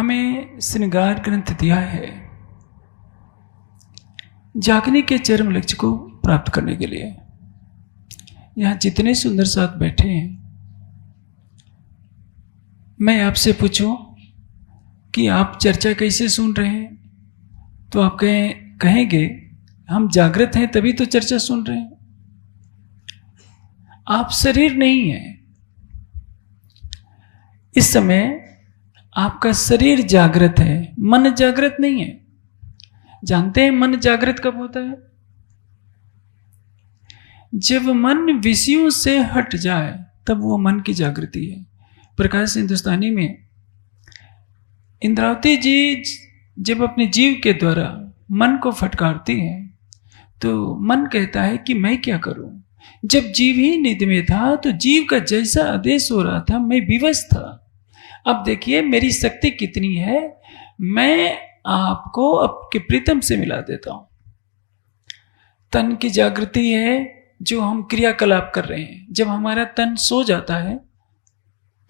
हमें श्रृंगार ग्रंथ दिया है जागने के चरम लक्ष्य को प्राप्त करने के लिए। यहाँ जितने सुंदर साथ बैठे हैं, मैं आपसे पूछूं कि आप चर्चा कैसे सुन रहे हैं, तो आप कहेंगे हम जागृत हैं तभी तो चर्चा सुन रहे हैं। आप शरीर नहीं हैं। इस समय आपका शरीर जागृत है, मन जागृत नहीं है। जानते हैं मन जागृत कब होता है? जब मन विषयों से हट जाए तब वो मन की जागृति है। प्रकाश हिंदुस्तानी में इंद्रावती जी जब अपने जीव के द्वारा मन को फटकारती हैं तो मन कहता है कि मैं क्या करूं। जब जीव ही निधि में था तो जीव का जैसा आदेश हो रहा था मैं विवश था। अब देखिए मेरी शक्ति कितनी है, मैं आपको आपके प्रीतम से मिला देता हूं। तन की जागृति है जो हम क्रियाकलाप कर रहे हैं। जब हमारा तन सो जाता है,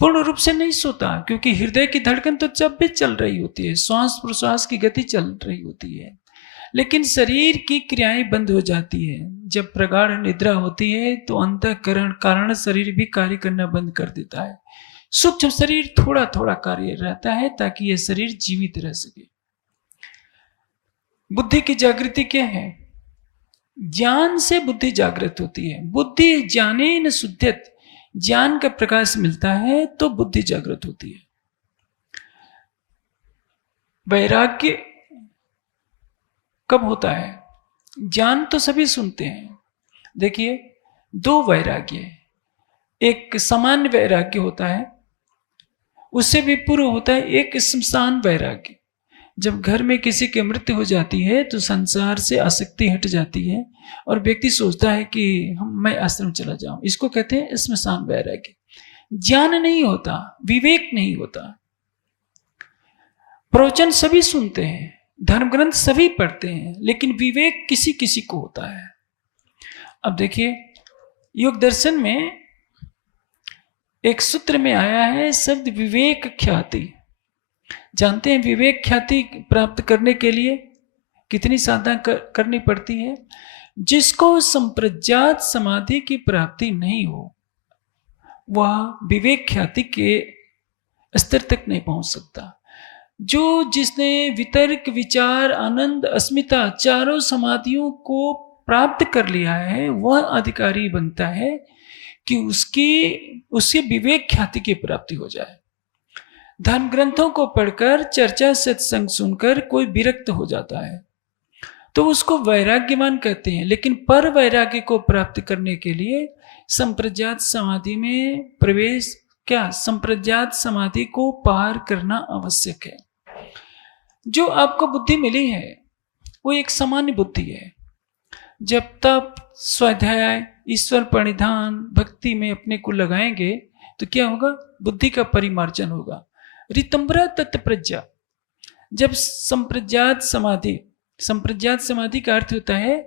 पूर्ण रूप से नहीं सोता, क्योंकि हृदय की धड़कन तो जब भी चल रही होती है, श्वास प्रश्वास की गति चल रही होती है, लेकिन शरीर की क्रियाएं बंद हो जाती है। जब प्रगाढ़ निद्रा होती है तो अंतःकरण कारण शरीर भी कार्य करना बंद कर देता है। सूक्ष्म शरीर थोड़ा थोड़ा कार्य रहता है ताकि यह शरीर जीवित रह सके। बुद्धि की जागृति क्या है? ज्ञान से बुद्धि जागृत होती है। बुद्धि ज्ञाने न शुद्ध्यत, ज्ञान का प्रकाश मिलता है तो बुद्धि जागृत होती है। वैराग्य कब होता है? ज्ञान तो सभी सुनते हैं। देखिए दो वैराग्य है। एक सामान्य वैराग्य होता है, उससे भी पूर्व होता है एक श्मशान वैराग्य। जब घर में किसी की मृत्यु हो जाती है तो संसार से आसक्ति हट जाती है और व्यक्ति सोचता है कि मैं आश्रम चला जाऊं। इसको कहते हैं श्मशान वैराग्य। ज्ञान नहीं होता, विवेक नहीं होता। प्रवचन सभी सुनते हैं, धर्म ग्रंथ सभी पढ़ते हैं, लेकिन विवेक किसी किसी को होता है। अब देखिए योग दर्शन में एक सूत्र में आया है शब्द विवेक ख्याति। जानते हैं विवेक ख्याति प्राप्त करने के लिए कितनी साधना करनी पड़ती है? जिसको संप्रज्ञात समाधि की प्राप्ति नहीं हो वह विवेक ख्याति के स्तर तक नहीं पहुंच सकता। जिसने वितर्क, विचार, आनंद, अस्मिता चारों समाधियों को प्राप्त कर लिया है वह अधिकारी बनता है कि उसके विवेक ख्याति की प्राप्ति हो जाए। धर्म ग्रंथों को पढ़कर, चर्चा सत्संग सुनकर कोई विरक्त हो जाता है तो उसको वैराग्यवान कहते हैं। लेकिन पर वैराग्य को प्राप्त करने के लिए संप्रज्ञात समाधि में प्रवेश, संप्रज्ञात समाधि को पार करना आवश्यक है। जो आपको बुद्धि मिली है वो एक सामान्य बुद्धि है। जब तक स्वाध्याय, ईश्वर प्रणिधान, भक्ति में अपने को लगाएंगे तो क्या होगा? बुद्धि का परिमार्जन होगा। रितंबरा तत्प्रज्ञा। जब संप्रज्ञात समाधि का अर्थ होता है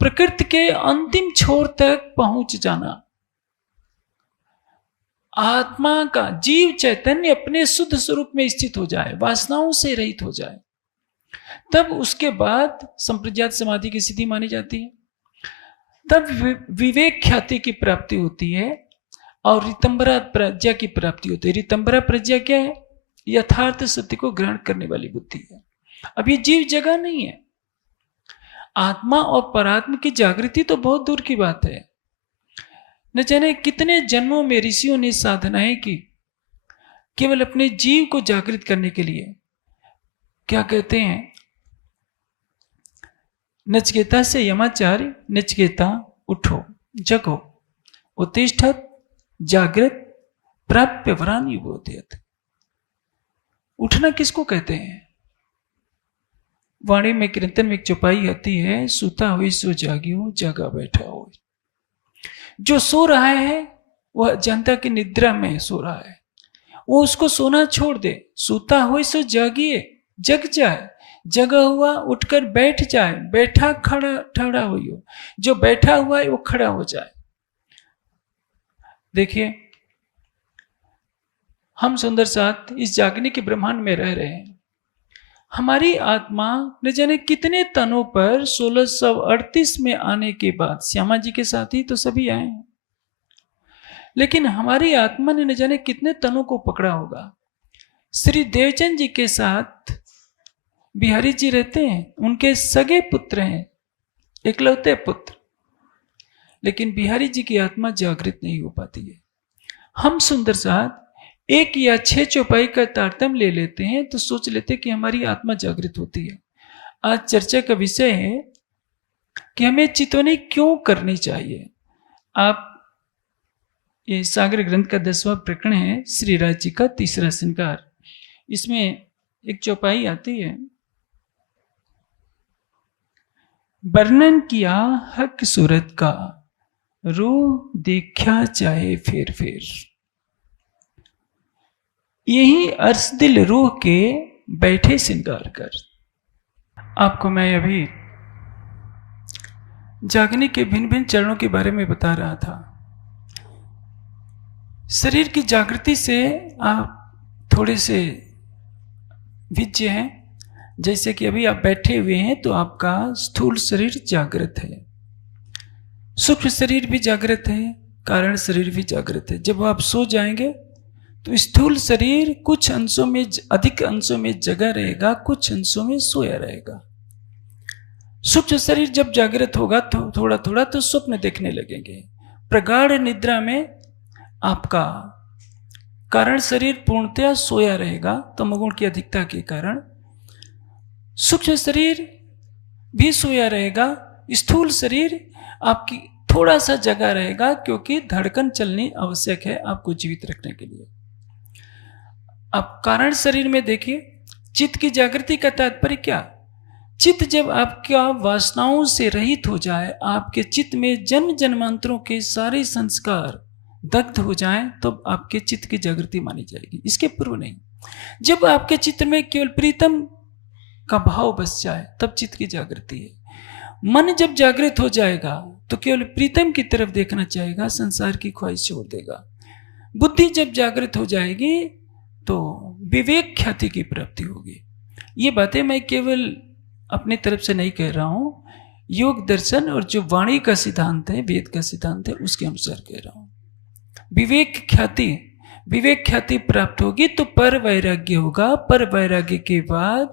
प्रकृति के अंतिम छोर तक पहुंच जाना। आत्मा का, जीव चैतन्य अपने शुद्ध स्वरूप में स्थित हो जाए, वासनाओं से रहित हो जाए, तब उसके बाद संप्रज्ञात समाधि की स्थिति मानी जाती है। तब विवेक ख्याति की प्राप्ति होती है और रितंबरा प्रज्ञा की प्राप्ति होती है। रितंबरा प्रज्ञा क्या है? यथार्थ सत्य को ग्रहण करने वाली बुद्धि है। अब ये जीव जगह नहीं है। आत्मा और परात्मा की जागृति तो बहुत दूर की बात है। न जाने कितने जन्मों में ऋषियों ने साधनाएं की केवल अपने जीव को जागृत करने के लिए। क्या कहते हैं? नचिकेता से यमाचार्य, नचिकेता उठो जगो, उत्तिष्ठत जागृत प्राप्य वरान युगोदयत। उठना किसको कहते हैं? वाणी में कीर्तन में एक चौपाई आती है, सुता हुई सो जागियो, जागा बैठा हो। जो सो रहा है वह जनता की निद्रा में सो रहा है, वो उसको सोना छोड़ दे। सुता हुई सो जागिए, जग जाए, जगा हुआ उठकर बैठ जाए, बैठा खड़ा हो, जो बैठा हुआ है वो खड़ा हो जाए। देखिए हम सुंदर साथ इस जागने के ब्रह्मांड में रह रहे हैं। हमारी आत्मा न जाने कितने तनों पर 1638 में आने के बाद, श्यामा जी के साथ ही तो सभी आए हैं, लेकिन हमारी आत्मा ने न जाने कितने तनों को पकड़ा होगा। श्री देवचंद जी के साथ बिहारी जी रहते हैं, उनके सगे पुत्र हैं, इकलौते पुत्र, लेकिन बिहारी जी की आत्मा जागृत नहीं हो पाती है। हम सुंदर साथ 1 या 6 चौपाई का तारतम्य ले लेते हैं तो सोच लेते हैं कि हमारी आत्मा जागृत होती है। आज चर्चा का विषय है कि हमें चितवनी क्यों करनी चाहिए। आप ये सागर ग्रंथ का 10वां प्रकरण है, श्री राज जी का तीसरा श्रृंगार। इसमें एक चौपाई आती है, वर्णन किया हक सूरत का, रूह देखा चाहे फेर फेर। यही अर्श दिल रूह के बैठे श्रृंगार कर। आपको मैं अभी जागने के भिन्न भिन्न चरणों के बारे में बता रहा था। शरीर की जागृति से आप थोड़े से विज्ञ हैं। जैसे कि अभी आप बैठे हुए हैं तो आपका स्थूल शरीर जागृत है, सूक्ष्म शरीर भी जागृत है, कारण शरीर भी जागृत है। जब आप सो जाएंगे तो स्थूल शरीर कुछ अंशों में, अधिक अंशों में जगा रहेगा, कुछ अंशों में सोया रहेगा। सूक्ष्म शरीर जब जागृत होगा तो थोड़ा थोड़ा तो स्वप्न देखने लगेंगे। प्रगाढ़ निद्रा में आपका कारण शरीर पूर्णतया सोया रहेगा तमोगुण की अधिकता के कारण। सूक्ष्म शरीर भी सोया रहेगा, स्थूल शरीर आपकी थोड़ा सा जगा रहेगा, क्योंकि धड़कन चलनी आवश्यक है आपको जीवित रखने के लिए। आप कारण शरीर में देखिए, चित्त की जागृति का तात्पर्य क्या? चित्त जब आपका वासनाओं से रहित हो जाए, आपके चित्त में जन्म जन्मांतरों के सारे संस्कार दग्ध हो जाएं, तो आपके चित्त की जागृति मानी जाएगी, इसके पूर्व नहीं। जब आपके चित्त में केवल प्रीतम का भाव बस जाए तब चित्त की जागृति है। मन जब जागृत हो जाएगा तो केवल प्रीतम की तरफ देखना चाहेगा, संसार की ख्वाहिश छोड़ देगा। बुद्धि जब जागृत हो जाएगी तो विवेक ख्याति की प्राप्ति होगी। ये बातें मैं केवल अपनी तरफ से नहीं कह रहा हूं, योग दर्शन और जो वाणी का सिद्धांत है, वेद का सिद्धांत है, उसके अनुसार कह रहा हूं। विवेक ख्याति प्राप्त होगी तो पर वैराग्य होगा। पर वैराग्य के बाद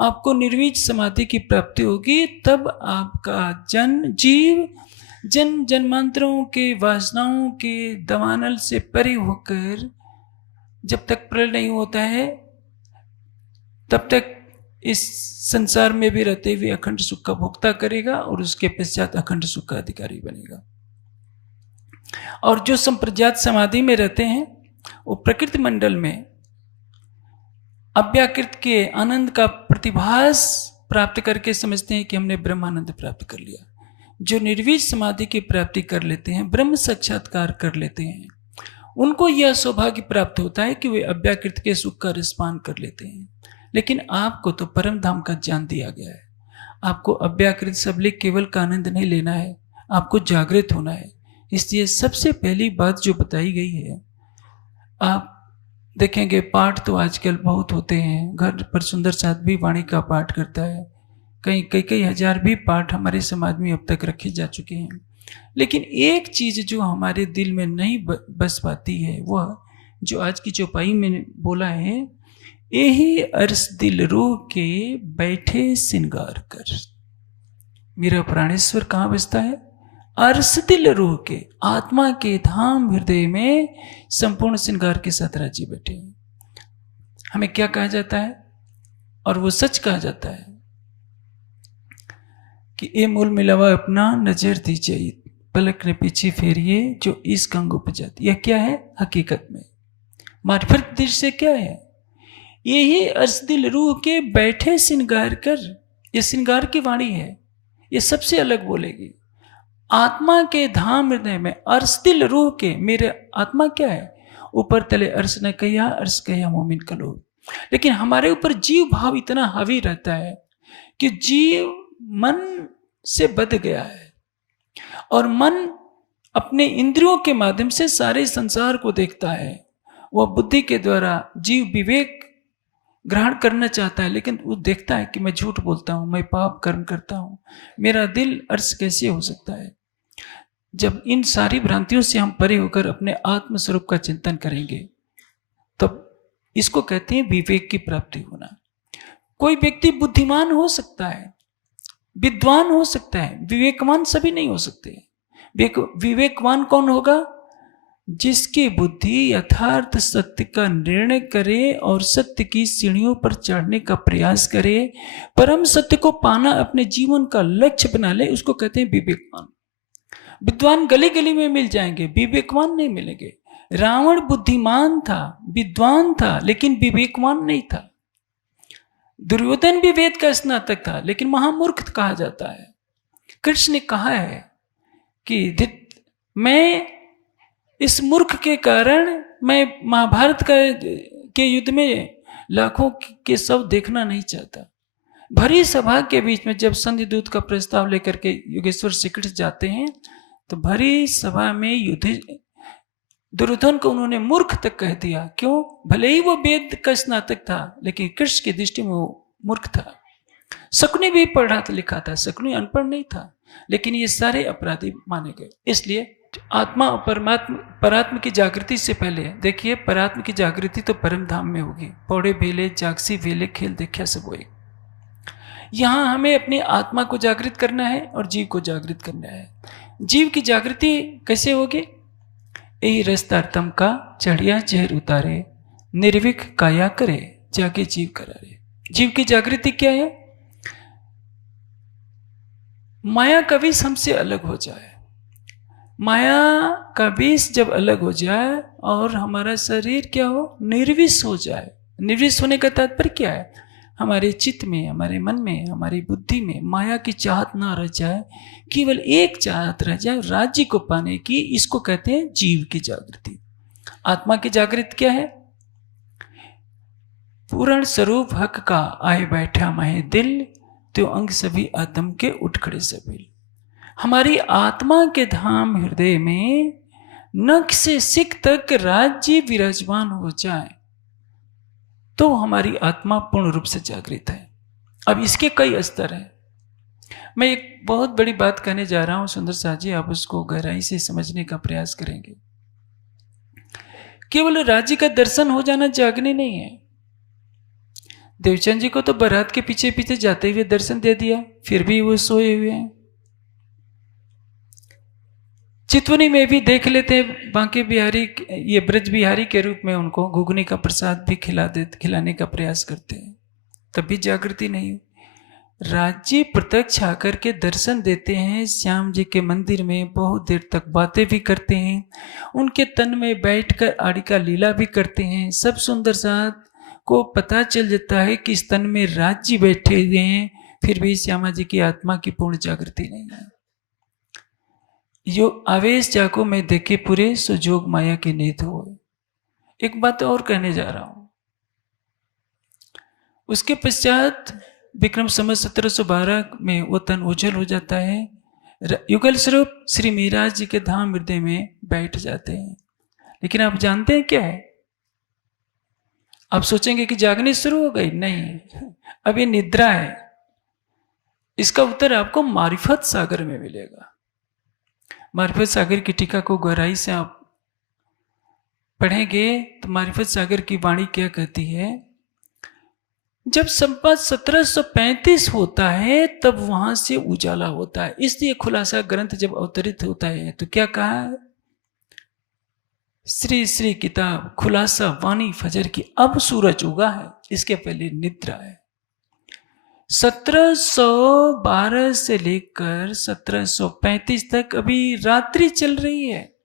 आपको निर्वीज समाधि की प्राप्ति होगी। तब आपका जीव जन्म जन्मांतरों के वासनाओं के दवानल से परे होकर जब तक प्रलय नहीं होता है तब तक इस संसार में भी रहते हुए अखंड सुख का भोक्ता करेगा और उसके पश्चात अखंड सुख का अधिकारी बनेगा। और जो संप्रज्ञात समाधि में रहते हैं वो प्रकृति मंडल में अव्याकृत के आनंद का प्रतिभास प्राप्त करके समझते हैं कि हमने ब्रह्मानंद प्राप्त कर लिया। जो निर्वीज समाधि की प्राप्ति कर लेते हैं, ब्रह्म साक्षात्कार कर लेते हैं, उनको यह सौभाग्य प्राप्त होता है कि वे अव्याकृत के सुख का रसपान कर लेते हैं। लेकिन आपको तो परम धाम का ज्ञान दिया गया है। आपको अव्याकृत सबलिक केवल का आनंद नहीं लेना है, आपको जागृत होना है। इसलिए सबसे पहली बात जो बताई गई है, आप देखेंगे पाठ तो आजकल बहुत होते हैं, घर पर सुंदर साथ भी वाणी का पाठ करता है, कई हजार भी पाठ हमारे समाज में अब तक रखे जा चुके हैं। लेकिन एक चीज जो हमारे दिल में नहीं बस पाती है, वह जो आज की चौपाई में बोला है, यही अर्श दिल रूह के बैठे श्रृंगार कर। मेरा प्राणेश्वर कहाँ बसता है? अर्श दिल रूह के, आत्मा के धाम हृदय में संपूर्ण श्रृंगार के साथ राज्य बैठे हैं। हमें क्या कहा जाता है और वो सच कहा जाता है कि ए मूल मिलावा अपना नजर दीजिए, पलक ने पीछे फेरिए जो इस कंग उपजाती। यह क्या है? हकीकत में मार्फत दृश्य क्या है? यही अर्श दिल रूह के बैठे श्रृंगार कर। ये श्रृंगार की वाणी है, ये सबसे अलग बोलेगी। आत्मा के धाम हृदय में अर्श दिल रूह के, मेरे आत्मा क्या है? ऊपर तले अर्श न कहिया, अर्श कहिया मोमिन का लोग। लेकिन हमारे ऊपर जीव भाव इतना हावी रहता है कि जीव मन से बध गया है और मन अपने इंद्रियों के माध्यम से सारे संसार को देखता है वह बुद्धि के द्वारा जीव विवेक ग्रहण करना चाहता है, लेकिन वो देखता है कि मैं झूठ बोलता हूं, मैं पाप कर्म करता हूं, मेरा दिल अर्श कैसे हो सकता है। जब इन सारी भ्रांतियों से हम परे होकर अपने आत्म स्वरूप का चिंतन करेंगे, तब इसको कहते हैं विवेक की प्राप्ति होना। कोई व्यक्ति बुद्धिमान हो सकता है, विद्वान हो सकता है, विवेकवान सभी नहीं हो सकते। विवेकवान कौन होगा? जिसकी बुद्धि यथार्थ सत्य का निर्णय करे और सत्य की सीढ़ियों पर चढ़ने का प्रयास करे, परम सत्य को पाना अपने जीवन का लक्ष्य बना ले, उसको कहते हैं विवेकवान। विद्वान गली गली में मिल जाएंगे, विवेकवान नहीं मिलेंगे। रावण बुद्धिमान था, विद्वान था, लेकिन विवेकवान नहीं था। दुर्योधन भी वेद का स्नातक था, लेकिन महामूर्ख कहा जाता है। कृष्ण ने कहा है कि मैं इस मूर्ख के कारण मैं महाभारत के युद्ध में लाखों के शव देखना नहीं चाहता। भरी सभा के बीच में जब संधि दूत का प्रस्ताव लेकर के योगेश्वर श्री कृष्ण जाते हैं, तो भरी सभा में दुर्योधन को उन्होंने मूर्ख तक कह दिया। क्यों? भले ही वो वेद का स्नातक था, लेकिन कृष्ण की दृष्टि में वो मूर्ख था। शकुनी भी पढ़ा लिखा था, शकुनी अनपढ़ नहीं था, लेकिन ये सारे अपराधी माने गए। इसलिए आत्मा और परात्म की जागृति से पहले देखिए, परात्म की जागृति तो परम धाम में होगी। पौड़े भेले जागसी वेले खेल देखा सब होए। यहां हमें अपनी आत्मा को जागृत करना है और जीव को जागृत करना है। जीव की जागृति कैसे होगी? यही रस्ता तम का चढ़िया जहर उतारे, निर्विक काया करे जाके जीव करारे। जीव की जागृति क्या है? माया का विष हमसे अलग हो जाए। माया का विष जब अलग हो जाए और हमारा शरीर क्या हो? निर्विष हो जाए। निर्विष होने का तात्पर्य क्या है? हमारे चित्त में, हमारे मन में, हमारी बुद्धि में माया की चाहत ना रह जाए, केवल एक चाहत रह जाए, राज्य को पाने की। इसको कहते हैं जीव की जागृति। आत्मा की जागृति क्या है? पूर्ण स्वरूप हक का आए बैठा महे दिल, तो अंग सभी आत्म के उठ खड़े सभी। हमारी आत्मा के धाम हृदय में नख से सिक तक राज्य विराजमान हो जाए, तो हमारी आत्मा पूर्ण रूप से जागृत है। अब इसके कई स्तर हैं। मैं एक बहुत बड़ी बात कहने जा रहा हूं सुंदर साथ जी, आप उसको गहराई से समझने का प्रयास करेंगे। केवल राज्य का दर्शन हो जाना जागने नहीं है। देवचंद जी को तो बारात के पीछे पीछे जाते हुए दर्शन दे दिया, फिर भी वो सोए हुए हैं। चितवनी में भी देख लेते बांके बिहारी, ये ब्रज बिहारी के रूप में उनको घुगनी का प्रसाद भी खिलाने का प्रयास करते हैं, तब भी जागृति नहीं। राज्य प्रत्यक्ष आकर के दर्शन देते हैं, श्याम जी के मंदिर में बहुत देर तक बातें भी करते हैं, उनके तन में बैठकर आड़ी का लीला भी करते हैं। सब सुंदर साथ को पता चल जाता है कि इस तन में राज्य बैठे हुए हैं, फिर भी श्यामा जी की आत्मा की पूर्ण जागृति नहीं है। यो आवेश जाको मैं देखे पूरे, सुजोग माया की नींद हो। एक बात और कहने जा रहा हूं। उसके पश्चात विक्रम संवत 1712 में वो तन उज्जवल हो जाता है, युगल स्वरूप श्री मीराज जी के धाम हृदय में बैठ जाते हैं। लेकिन आप जानते हैं क्या है? आप सोचेंगे कि जागने शुरू हो गई, नहीं, अब ये निद्रा है। इसका उत्तर आपको मारिफत सागर में मिलेगा। मारिफत सागर की टीका को गहराई से आप पढ़ेंगे तो मारिफत सागर की वाणी क्या कहती है? जब संवत 1735 होता है तब वहां से उजाला होता है। इसलिए खुलासा ग्रंथ जब अवतरित होता है तो क्या कहा है? श्री श्री किताब खुलासा वाणी फजर की, अब सूरज उगा है, इसके पहले निद्रा है। 1712 से लेकर 1735 तक अभी रात्रि चल रही है।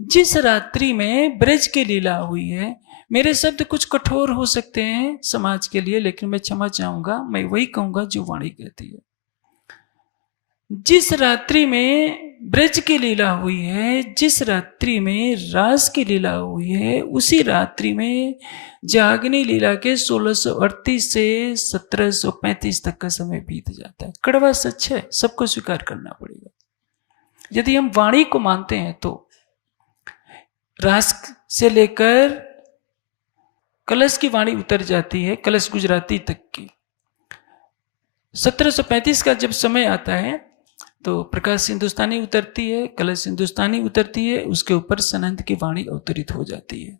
जिस रात्रि में ब्रज की लीला हुई है, मेरे शब्द कुछ कठोर हो सकते हैं समाज के लिए, लेकिन मैं क्षमा चाहूंगा, मैं वही कहूंगा जो वाणी कहती है। जिस रात्रि में ब्रज की लीला हुई है, जिस रात्रि में रास की लीला हुई है, उसी रात्रि में जागनी लीला के 1638 से 1735 तक का समय बीत जाता है। कड़वा सच है, सबको स्वीकार करना पड़ेगा। यदि हम वाणी को मानते हैं तो रास से लेकर कलश की वाणी उतर जाती है कलश गुजराती तक की। 1735 का जब समय आता है तो प्रकाश हिंदुस्तानी उतरती है, कलश हिंदुस्तानी उतरती है, उसके ऊपर सनंद की वाणी अवतरित हो जाती है।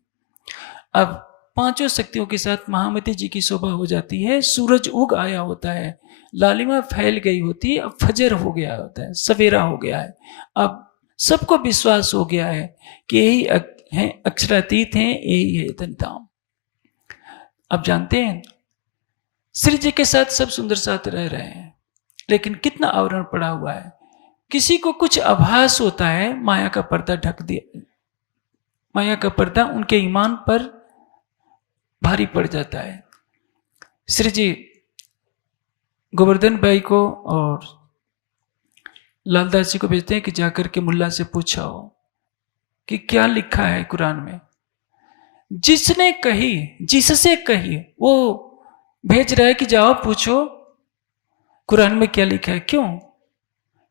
अब पांचों शक्तियों के साथ महामती जी की शोभा हो जाती है। सूरज उग आया होता है, लालिमा फैल गई होती है, अब फजर हो गया होता है, सवेरा हो गया है। अब सबको विश्वास हो गया है कि यही है अक्षरातीत हैं, यही है धन्यधाम। अब जानते हैं श्री जी के साथ सब सुंदर साथ रह रहे हैं, लेकिन कितना आवरण पड़ा हुआ है। किसी को कुछ आभास होता है, माया का पर्दा ढक दिया, माया का पर्दा उनके ईमान पर भारी पड़ जाता है। श्री जी गोवर्धन भाई को और लालदास जी को भेजते हैं कि जाकर के मुल्ला से पूछाओ कि क्या लिखा है कुरान में। जिसने कही, जिससे कही, वो भेज रहा है कि जाओ पूछो कुरान में क्या लिखा है। क्यों?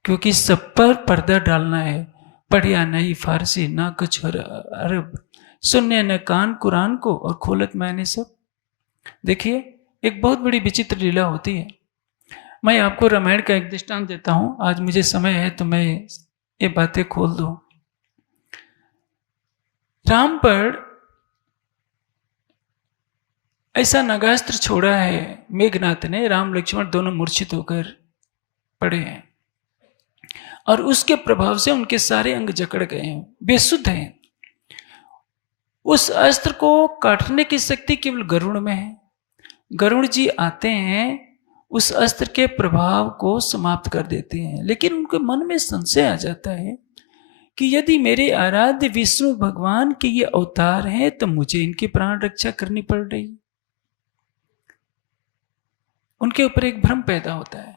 क्योंकि सब पर पर्दा डालना है। पढ़िया नहीं फारसी ना कुछ अरब, सुनने न कान कुरान को और खोलत मैंने सब। देखिए एक बहुत बड़ी विचित्र लीला होती है। मैं आपको रामायण का एक दृष्टांत देता हूं, आज मुझे समय है तो मैं ये बातें खोल दूं। राम पर ऐसा नगास्त्र छोड़ा है मेघनाथ ने, राम लक्ष्मण दोनों मूर्छित होकर पड़े हैं और उसके प्रभाव से उनके सारे अंग जकड़ गए हैं, बेसुध हैं। उस अस्त्र को काटने की शक्ति केवल गरुड़ में है। गरुड़ जी आते हैं, उस अस्त्र के प्रभाव को समाप्त कर देते हैं, लेकिन उनके मन में संशय आ जाता है कि यदि मेरे आराध्य विष्णु भगवान के ये अवतार हैं तो मुझे इनकी प्राण रक्षा करनी पड़ रही। उनके ऊपर एक भ्रम पैदा होता है।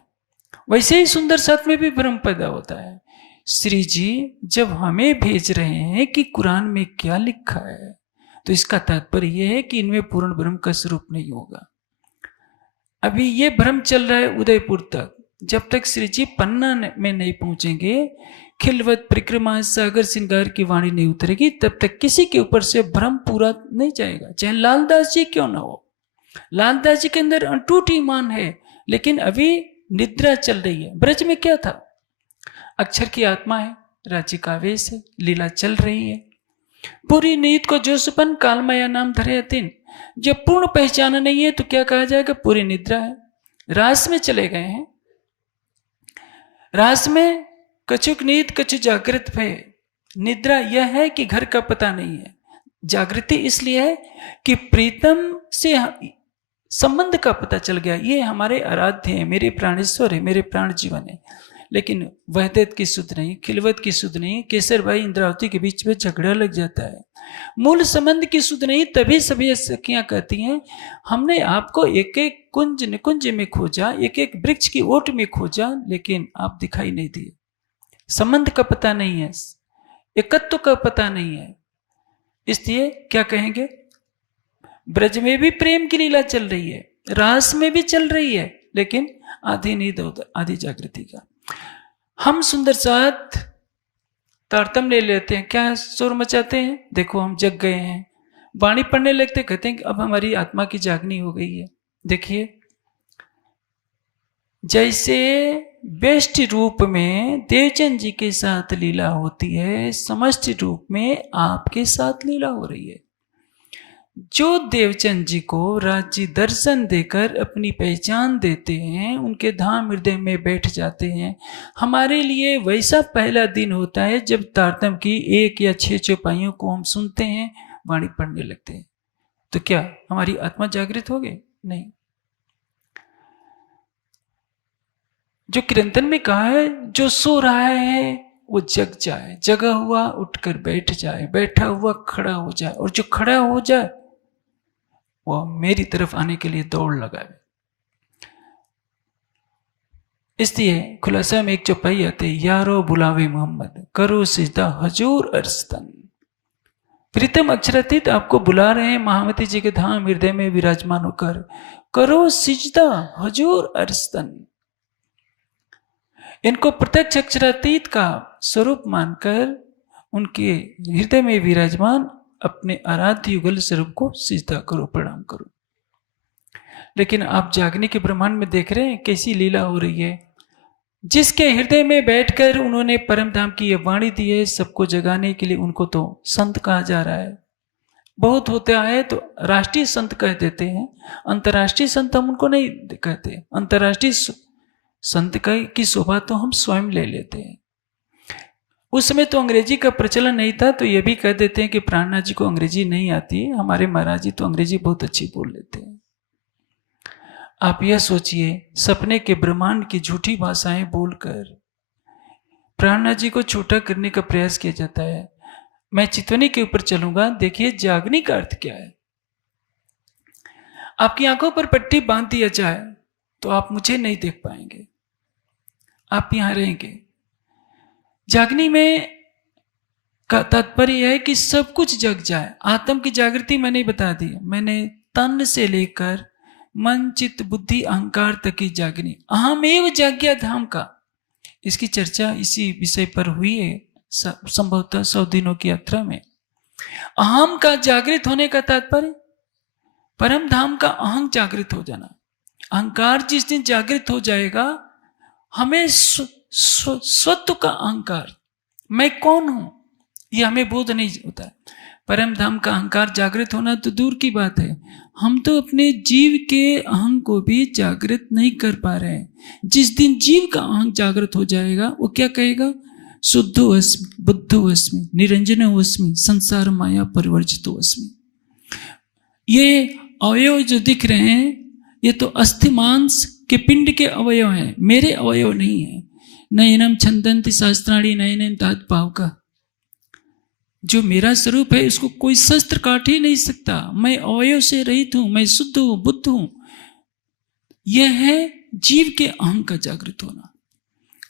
वैसे ही सुंदर साथ में भी भ्रम पैदा होता है। श्री जी जब हमें भेज रहे हैं कि कुरान में क्या लिखा है, तो इसका तात्पर्य यह है कि इनमें पूर्ण ब्रह्म का स्वरूप नहीं होगा। अभी ये भ्रम चल रहा है उदयपुर तक। जब तक श्री जी पन्ना में नहीं पहुंचेंगे, खिलवत परिक्रमा सागर श्रृंगार की वाणी नहीं उतरेगी, तब तक किसी के ऊपर से भ्रम पूरा नहीं जाएगा, चाहे लालदास जी क्यों ना हो। लालदास जी के अंदर अटूट ईमान है, लेकिन अभी निद्रा चल रही है। ब्रज में क्या था? अक्षर की आत्मा है, राज्य का आवेश है, लीला चल रही है। पूरी नीत को जो सुपन कालमाया नाम धरे अतिन, जब पूर्ण पहचाना नहीं है तो क्या कहा जाएगा? पूरी निद्रा है। रास में चले गए हैं। रास में कछुक नीत कछु जागृत भय। निद्रा यह है कि घर का पता नहीं है। जागृति इसलिए है कि प्रीतम से संबंध का पता चल गया, ये हमारे आराध्य हैं, मेरे प्राणेश्वर है, मेरे प्राण जीवन है। लेकिन वहदत की सुध नहीं, खिलवत की सुध नहीं, केसर भाई इंद्रावती के बीच में झगड़ा लग जाता है। मूल संबंध की सुध नहीं, तभी सभी सखियां कहती हैं हमने आपको एक एक कुंज निकुंज में खोजा, एक एक वृक्ष की ओट में खोजा, लेकिन आप दिखाई नहीं दिए। संबंध का पता नहीं है, एकत्व का पता नहीं है। इसलिए क्या कहेंगे? ब्रज में भी प्रेम की लीला चल रही है, रास में भी चल रही है, लेकिन आधी नींद आधी जागृति का। हम सुंदर साथ तारतम ले लेते हैं, क्या शोर मचाते हैं? देखो हम जग गए हैं। वाणी पढ़ने लगते, कहते हैं कि अब हमारी आत्मा की जागनी हो गई है। देखिए जैसे व्यष्टि रूप में देवचंद जी के साथ लीला होती है, समष्टि रूप में आपके साथ लीला हो रही है। जो देवचंद जी को राज्य दर्शन देकर अपनी पहचान देते हैं, उनके धाम हृदय में बैठ जाते हैं। हमारे लिए वैसा पहला दिन होता है जब तारतम की 1 या 6 चौपाइयों को हम सुनते हैं, वाणी पढ़ने लगते हैं। तो क्या हमारी आत्मा जागृत हो गई? नहीं। जो कीर्तन में कहा है, जो सो रहा है वो जग जाए, जगा हुआ उठकर बैठ जाए, बैठा हुआ खड़ा हो जाए, और जो खड़ा हो जाए वो मेरी तरफ आने के लिए दौड़ लगाए। इसलिए खुलासा में एक चौपाई आते, यारो बुलावे मोहम्मद, करो सिजदा हजूर अरस्तन। प्रीतम अक्षरातीत आपको बुला रहे हैं महामती जी के धाम हृदय में विराजमान होकर, करो सिजदा हजूर अरस्तन। इनको प्रत्यक्ष अक्षरातीत का स्वरूप मानकर उनके हृदय में विराजमान अपने आराध्य युगल स्वरूप को सिजदा करो, प्रणाम करो। लेकिन आप जागने के ब्रह्मांड में देख रहे हैं कैसी लीला हो रही है। जिसके हृदय में बैठकर उन्होंने परम धाम की ये वाणी दी है सबको जगाने के लिए, उनको तो संत कहा जा रहा है। बहुत होता है तो राष्ट्रीय संत कह देते हैं, अंतर्राष्ट्रीय संत हम उनको नहीं कहते। अंतर्राष्ट्रीय संत की शोभा तो हम स्वयं ले लेते हैं। उस समय तो अंग्रेजी का प्रचलन नहीं था, तो ये भी कह देते हैं कि प्राणनाथ जी को अंग्रेजी नहीं आती, हमारे महाराज जी तो अंग्रेजी बहुत अच्छी बोल लेते हैं। आप यह सोचिए, सपने के ब्रह्मांड की झूठी भाषाएं बोलकर प्राणनाथ जी को छोटा करने का प्रयास किया जाता है। मैं चितवनी के ऊपर चलूंगा। देखिए जागने का अर्थ क्या है। आपकी आंखों पर पट्टी बांध दिया जाए तो आप मुझे नहीं देख पाएंगे, आप यहां रहेंगे। जागने में का तात्पर्य है कि सब कुछ जग जाए। आत्म की जागृति मैंने बता दी, मैंने तन से लेकर मन चित्त बुद्धि अहंकार तक की जागनी। अहमेव जाग्या धाम का, इसकी चर्चा इसी विषय पर हुई है संभवतः 100 दिनों की यात्रा में। अहम का जागृत होने का तात्पर्य परम धाम का अहं जागृत हो जाना। अहंकार जिस दिन जागृत हो जाएगा, हमें स्वत्व का अहंकार, मैं कौन हूं, यह हमें बोध नहीं होता है। परम धाम का अहंकार जागृत होना तो दूर की बात है, हम तो अपने जीव के अहं को भी जागृत नहीं कर पा रहे हैं। जिस दिन जीव का अहं जागृत हो जाएगा, वो क्या कहेगा, शुद्धो अस्मि बुद्धो अस्मि निरंजनो अस्मि संसार माया परिवर्जितो अस्मि। ये अवयव जो दिख रहे हैं, ये तो अस्थि मांस के पिंड के अवयव हैं, मेरे अवयव नहीं है। नयनम छंदंति शास्त्राणी नयनम तात पाव का, जो मेरा स्वरूप है उसको कोई शस्त्र काट ही नहीं सकता। मैं अवयव से रहित हूं, मैं शुद्ध हूं, बुद्ध हूं। यह है जीव के अहं का जागृत होना।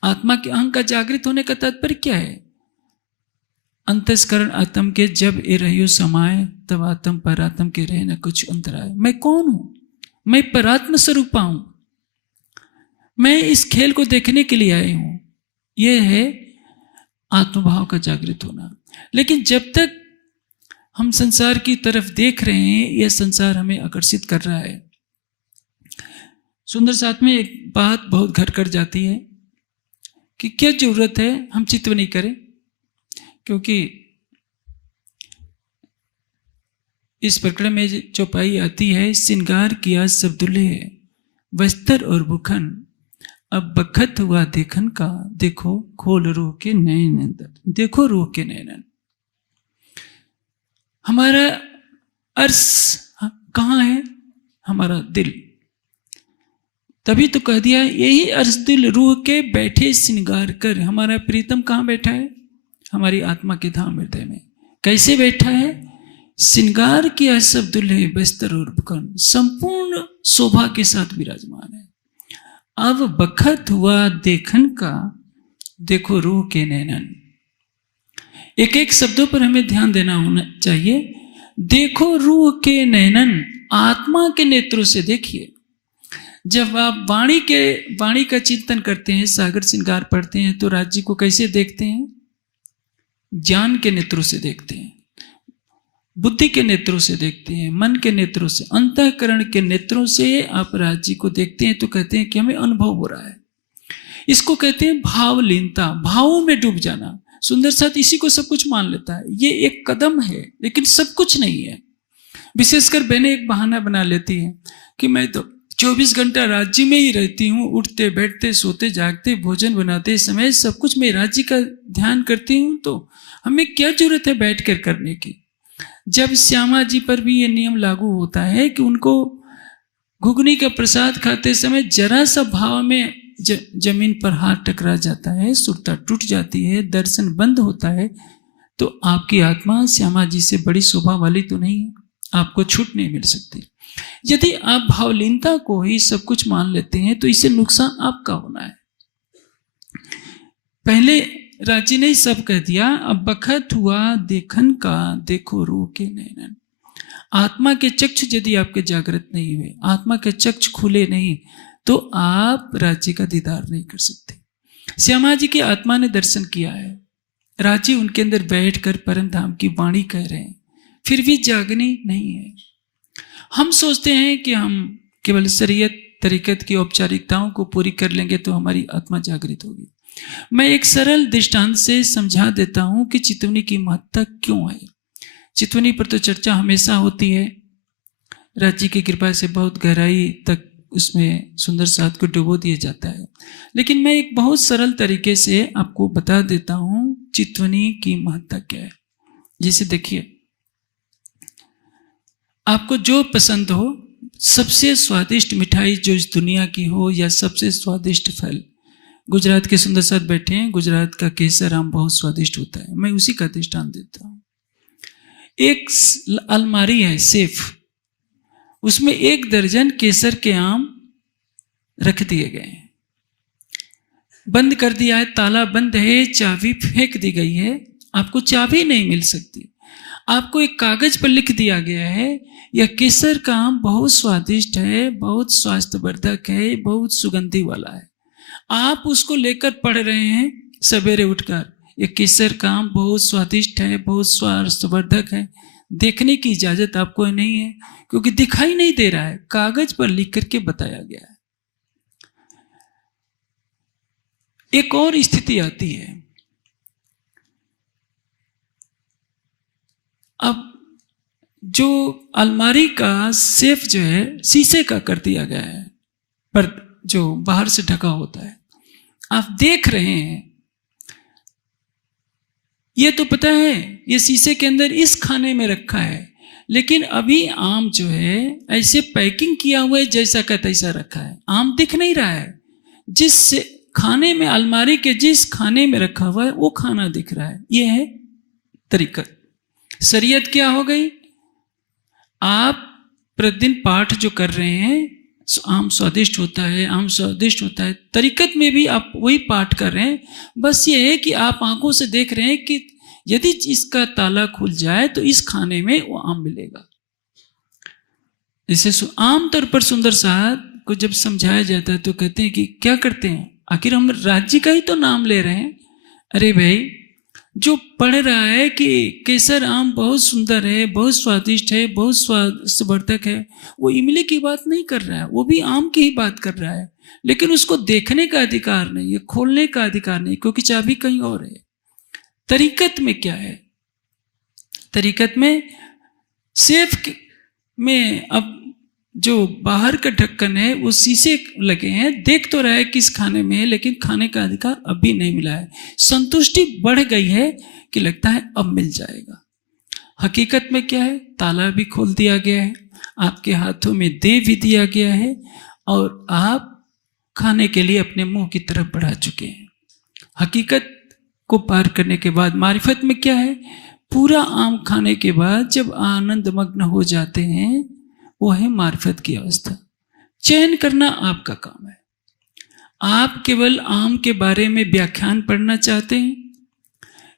आत्मा के अहं का जागृत होने का तात्पर्य क्या है, अंतस्करण आत्म के जब ए रहियो समाये, तब आत्म परात्म के रहे न कुछ अंतराय। मैं कौन हूं, मैं परात्म स्वरूपा हूं, मैं इस खेल को देखने के लिए आई हूं। यह है आत्मभाव का जागृत होना। लेकिन जब तक हम संसार की तरफ देख रहे हैं, यह संसार हमें आकर्षित कर रहा है। सुंदर साथ में एक बात बहुत घट कर जाती है कि क्या जरूरत है हम चितवनी करें, क्योंकि इस प्रकरण में जो पाई आती है, श्रृंगार किया सब दुल्हे वस्त्र और भूखन, अब बखत हुआ देखन का, देखो खोल रूह के नयन, देखो रूह के नयन। हमारा अर्श कहाँ है, हमारा दिल। तभी तो कह दिया यही अर्श दिल रूह के बैठे श्रृंगार कर। हमारा प्रीतम कहाँ बैठा है, हमारी आत्मा के धाम हृदय में। कैसे बैठा है, श्रृंगार किया सब दुल्हे बस्तर और भूखन, संपूर्ण शोभा के साथ विराजमान है। अब बखत हुआ देखन का, देखो रूह के नैनन। एक एक शब्दों पर हमें ध्यान देना होना चाहिए। देखो रूह के नैनन, आत्मा के नेत्रों से देखिए। जब आप वाणी का चिंतन करते हैं, सागर श्रृंगार पढ़ते हैं, तो राज्य को कैसे देखते हैं, ज्ञान के नेत्रों से देखते हैं, बुद्धि के नेत्रों से देखते हैं, मन के नेत्रों से, अंतःकरण के नेत्रों से आप राज्य को देखते हैं, तो कहते हैं कि हमें अनुभव हो रहा है। इसको कहते हैं भावलीनता, भावों में डूब जाना। सुंदर साथ इसी को सब कुछ मान लेता है। ये एक कदम है, लेकिन सब कुछ नहीं है। विशेषकर बहनें एक बहाना बना लेती है कि मैं तो 24 घंटा राज्य में ही रहती हूँ, उठते बैठते सोते जागते भोजन बनाते समय सब कुछ मैं राज्य का ध्यान करती हूँ, तो हमें क्या जरूरत है बैठ कर करने की। जब श्यामा जी पर भी ये नियम लागू होता है कि उनको घुगनी का प्रसाद खाते समय जरा सा भाव में जमीन पर हाथ टकरा जाता है, सुरता टूट जाती है, दर्शन बंद होता है, तो आपकी आत्मा श्यामा जी से बड़ी शोभा वाली तो नहीं है, आपको छूट नहीं मिल सकती। यदि आप भावलीनता को ही सब कुछ मान लेते हैं, तो इससे नुकसान आपका होना है। पहले राजी ने सब कह दिया, अब बखत हुआ देखन का, देखो रूह के नैनन। आत्मा के चक्षु यदि आपके जागृत नहीं हुए, आत्मा के चक्षु खुले नहीं, तो आप राज्य का दीदार नहीं कर सकते। श्यामा जी की आत्मा ने दर्शन किया है, राजी उनके अंदर बैठकर परम धाम की वाणी कह रहे हैं, फिर भी जागनी नहीं है। हम सोचते हैं कि हम केवल शरीयत तरीकत की औपचारिकताओं को पूरी कर लेंगे तो हमारी आत्मा जागृत होगी। मैं एक सरल दृष्टांत से समझा देता हूं कि चितवनी की महत्ता क्यों है। चितवनी पर तो चर्चा हमेशा होती है, राज्य की कृपा से बहुत गहराई तक उसमें सुंदर साथ को डुबो दिया जाता है, लेकिन मैं एक बहुत सरल तरीके से आपको बता देता हूं चितवनी की महत्ता क्या है। जैसे देखिए, आपको जो पसंद हो, सबसे स्वादिष्ट मिठाई जो इस दुनिया की हो या सबसे स्वादिष्ट फल, गुजरात के सुंदर साथ बैठे हैं, गुजरात का केसर आम बहुत स्वादिष्ट होता है, मैं उसी का दृष्टांत देता हूँ। एक अलमारी है सेफ, उसमें 1 दर्जन केसर के आम रख दिए गए हैं, बंद कर दिया है, ताला बंद है, चाबी फेंक दी गई है, आपको चाबी नहीं मिल सकती। आपको एक कागज पर लिख दिया गया है यह केसर का आम बहुत स्वादिष्ट है, बहुत स्वास्थ्यवर्धक है, बहुत सुगंधी वाला है। आप उसको लेकर पढ़ रहे हैं सवेरे उठकर, ये केसर का आम बहुत स्वादिष्ट है, बहुत स्वास्थ्यवर्धक है। देखने की इजाजत आपको नहीं है क्योंकि दिखाई नहीं दे रहा है, कागज पर लिख करके बताया गया है। एक और स्थिति आती है, अब जो अलमारी का सेफ जो है शीशे का कर दिया गया है, पर जो बाहर से ढका होता है, आप देख रहे हैं, ये तो पता है ये शीशे के अंदर इस खाने में रखा है, लेकिन अभी आम जो है ऐसे पैकिंग किया हुआ है जैसा का तैसा रखा है, आम दिख नहीं रहा है। जिस खाने में, अलमारी के जिस खाने में रखा हुआ है वो खाना दिख रहा है। ये है तरीकत। शरीयत क्या हो गई? आप प्रतिदिन पाठ जो कर रहे हैं, आम स्वादिष्ट होता है, आम स्वादिष्ट होता है, तरीकत में भी आप वही पाठ कर रहे हैं, बस ये है कि आप आंखों से देख रहे हैं कि यदि इसका ताला खुल जाए तो इस खाने में वो आम मिलेगा। जैसे आमतौर पर सुंदर साहब को जब समझाया जाता है तो कहते हैं कि क्या करते हैं, आखिर हम राज्य का ही तो नाम ले रहे हैं। अरे भाई, जो पढ़ रहा है कि केसर आम बहुत सुंदर है, बहुत स्वादिष्ट है, बहुत स्वास्थ्यवर्धक है, वो इमली की बात नहीं कर रहा है, वो भी आम की ही बात कर रहा है, लेकिन उसको देखने का अधिकार नहीं है, खोलने का अधिकार नहीं, क्योंकि चाबी कहीं और है। तरीकत में क्या है? तरीकत में सेफ में अब जो बाहर का ढक्कन है वो शीशे लगे हैं, देख तो रहा है किस खाने में है, लेकिन खाने का अधिकार अभी नहीं मिला है। संतुष्टि बढ़ गई है कि लगता है अब मिल जाएगा। हकीकत में क्या है? ताला भी खोल दिया गया है, आपके हाथों में दे भी दिया गया है और आप खाने के लिए अपने मुंह की तरफ बढ़ा चुके हैं। हकीकत को पार करने के बाद मारिफत में क्या है? पूरा आम खाने के बाद जब आनंद मग्न हो जाते हैं, वो है मारिफत की अवस्था। चयन करना आपका काम है। आप केवल आम के बारे में व्याख्यान पढ़ना चाहते हैं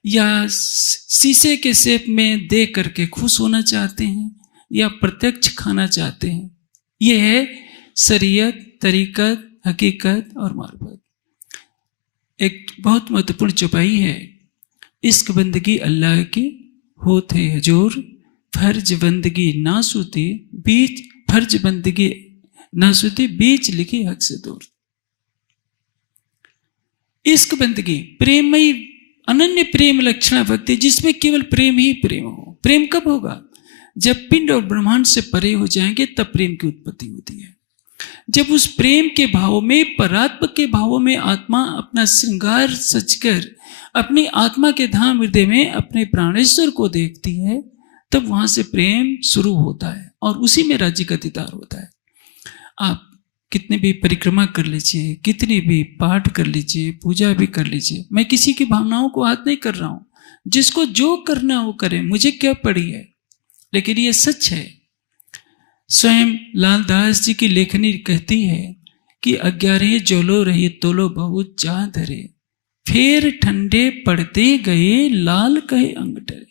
या शीशे के शेप में देख करके खुश होना चाहते हैं या प्रत्यक्ष खाना चाहते हैं? ये है शरीयत, तरीकत, हकीकत और मारिफत। एक बहुत महत्वपूर्ण चौपाई है, इश्क बंदगी अल्लाह की होत है हजूर, फर्ज बंदगी ना सूती बीच, फर्ज बंदगी ना सूती बीच लिखी हक से दूर। इश्क बंदगी प्रेममयी अनन्य प्रेम लक्षणा भक्ति, जिसमें केवल प्रेम ही प्रेम हो। प्रेम कब होगा? जब पिंड और ब्रह्मांड से परे हो जाएंगे, तब प्रेम की उत्पत्ति होती है। जब उस प्रेम के भाव में, परात्म के भावों में आत्मा अपना श्रृंगार सजकर अपनी आत्मा के धाम हृदय में अपने प्राणेश्वर को देखती है, तब वहां से प्रेम शुरू होता है और उसी में राज्य का दीदार होता है। आप कितने भी परिक्रमा कर लीजिए, कितनी भी पाठ कर लीजिए, पूजा भी कर लीजिए, मैं किसी की भावनाओं को हाथ नहीं कर रहा हूं, जिसको जो करना वो करे, मुझे क्या पड़ी है। लेकिन ये सच है, स्वयं लालदास जी की लेखनी कहती है कि 11 जोलो रही तोलो बहुत जा धरे, फिर ठंडे पड़ते गए लाल कहे अंग डरे।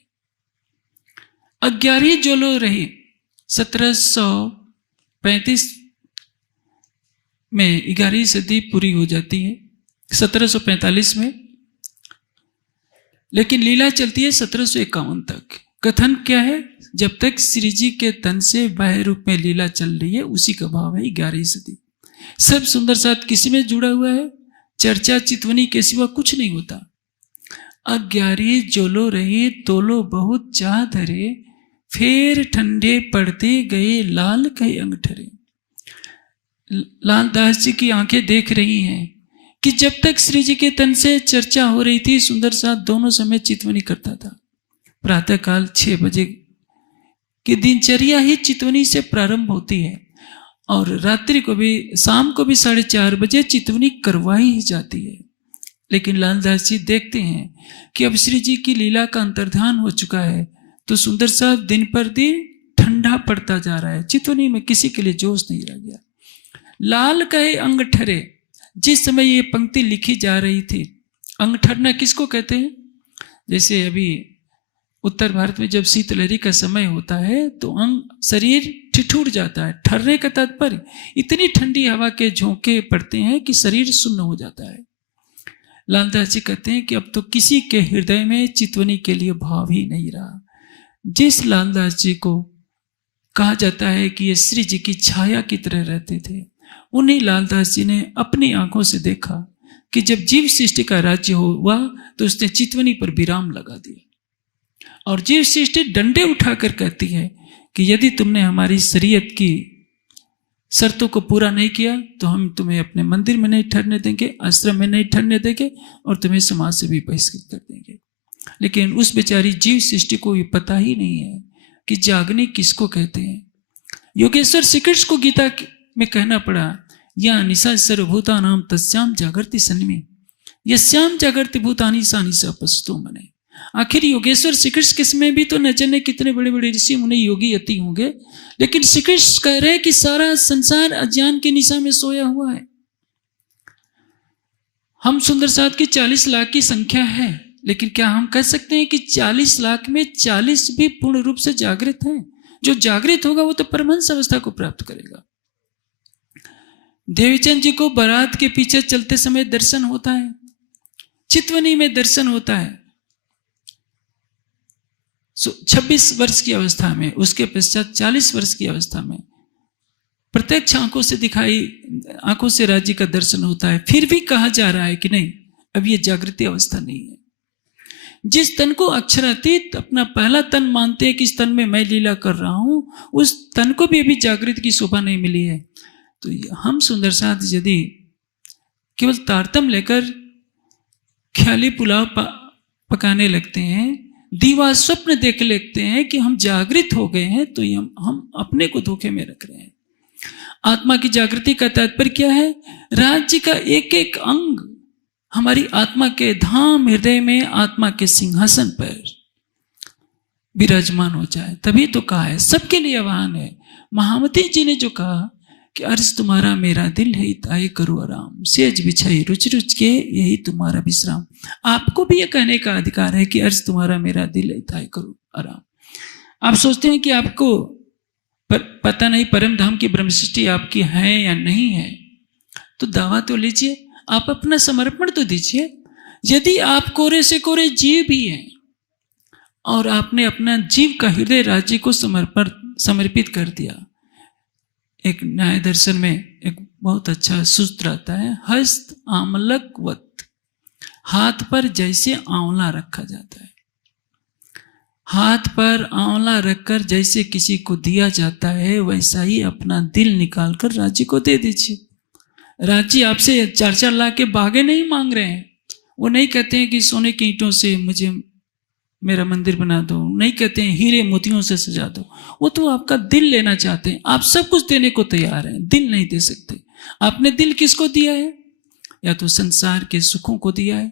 11 जोलो रही 1735 में 11वीं सदी पूरी हो जाती है 1745 में, लेकिन लीला चलती है 1751 तक। कथन क्या है? जब तक श्री जी के तन से बाह्य रूप में लीला चल रही है, उसी का भाव है 11वीं सदी। सब सुंदर साथ किसी में जुड़ा हुआ है, चर्चा चितवनी के सिवा कुछ नहीं होता। 11 जोलो रहे तोलो बहुत चाह धरे, फेर ठंडे पड़ते गए लाल कहे अंग ठरे। लाल दास जी की आंखें देख रही हैं कि जब तक श्री जी के तन से चर्चा हो रही थी, सुंदर साथ दोनों समय चितवनी करता था। प्रातः काल 6 बजे की दिनचर्या ही चितवनी से प्रारंभ होती है और रात्रि को भी, शाम को भी 4:30 बजे चितवनी करवाई ही जाती है। लेकिन लालदास जी देखते हैं कि अब श्री जी की लीला का अंतर्धान हो चुका है, तो सुंदर साहब दिन पर दिन ठंडा पड़ता जा रहा है। चितवनी में किसी के लिए जोश नहीं रह गया। लाल कहे अंग ठरे, जिस समय ये पंक्ति लिखी जा रही थी, अंग ठरना किसको कहते हैं? जैसे अभी उत्तर भारत में जब शीतलहरी का समय होता है तो अंग, शरीर ठिठुर जाता है। ठरने का तात्पर्य इतनी ठंडी हवा के झोंके पड़ते हैं कि शरीर सुन्न हो जाता है। लालदास जी कहते हैं कि अब तो किसी के हृदय में चितवनी के लिए भाव ही नहीं रहा। जिस लालदास जी को कहा जाता है कि ये श्री जी की छाया की तरह रहते थे, उन्हीं लालदास जी ने अपनी आंखों से देखा कि जब जीव सृष्टि का राज्य हुआ तो उसने चितवनी पर विराम लगा दिया। और जीव सृष्टि डंडे उठाकर कहती है कि यदि तुमने हमारी शरीयत की शर्तों को पूरा नहीं किया तो हम तुम्हें अपने मंदिर में नहीं ठहरने देंगे, आश्रम में नहीं ठहरने देंगे और तुम्हें समाज से भी बहिष्कृत कर देंगे। लेकिन उस बेचारी जीव सृष्टि को भी पता ही नहीं है कि जागने किसको कहते हैं। योगेश्वर श्री कृष्ण को गीता में कहना पड़ा, या निशा सर्वभूता नाम तस्याम जागृति सन्मी, यस्याम जागृति भूतानी सा निशा पस्तु मने। आखिर योगेश्वर श्री कृष्ण के समय भी तो न जाने कितने बड़े बड़े ऋषि मुनि योगी यति होंगे, लेकिन श्री कृष्ण कह रहे हैं कि सारा संसार अज्ञान की निशा में सोया हुआ है। हम सुंदर साथ की 40 लाख की संख्या है, लेकिन क्या हम कह सकते हैं कि 40 लाख में 40 भी पूर्ण रूप से जागृत हैं? जो जागृत होगा वो तो परमहंस अवस्था को प्राप्त करेगा। देवीचंद जी को बारात के पीछे चलते समय दर्शन होता है, चितवनी में दर्शन होता है 26 वर्ष की अवस्था में, उसके पश्चात 40 वर्ष की अवस्था में प्रत्यक्ष आंखों से राज्य का दर्शन होता है। फिर भी कहा जा रहा है कि नहीं, अब ये जागृति अवस्था नहीं है। जिस तन को अक्षरातीत अपना पहला तन मानते हैं कि इस तन में मैं लीला कर रहा हूं, उस तन को भी अभी जागृत की शोभा नहीं मिली है। तो हम सुंदर साथ यदि केवल तारतम लेकर ख्याली पुलाव पकाने लगते हैं, दीवा स्वप्न देख लेते हैं कि हम जागृत हो गए हैं, तो हम अपने को धोखे में रख रहे हैं। आत्मा की जागृति का तात्पर्य क्या है? राज्य का एक एक अंग हमारी आत्मा के धाम हृदय में, आत्मा के सिंहासन पर विराजमान हो जाए। तभी तो कहा है, सबके लिए आह्वान है। महामती जी ने जो कहा कि अर्ज तुम्हारा मेरा दिल है, ताए करो आराम, सेज बिछाई रुच रुच के यही तुम्हारा विश्राम। आपको भी ये कहने का अधिकार है कि अर्ज तुम्हारा मेरा दिल है, ताए करो आराम। आप सोचते हैं कि आपको पता नहीं परम धाम की ब्रह्म सृष्टि आपकी है या नहीं है, तो दावा तो लीजिए, आप अपना समर्पण तो दीजिए। यदि आप कोरे से कोरे जीव भी हैं और आपने अपना जीव का हृदय राज्य को समर्पित कर दिया। एक न्याय दर्शन में एक बहुत अच्छा सूत्र आता है, हस्त आमलकवत, हाथ पर जैसे आंवला रखा जाता है, हाथ पर आंवला रखकर जैसे किसी को दिया जाता है, वैसा ही अपना दिल निकालकर राज्य को दे दीजिए। राज्य आपसे 4-4 लाख के बागे नहीं मांग रहे हैं। वो नहीं कहते हैं कि सोने की ईंटों से मुझे मेरा मंदिर बना दो, नहीं कहते हैं हीरे मोतियों से सजा दो। वो तो आपका दिल लेना चाहते हैं। आप सब कुछ देने को तैयार हैं, दिल नहीं दे सकते। आपने दिल किसको दिया है? या तो संसार के सुखों को दिया है,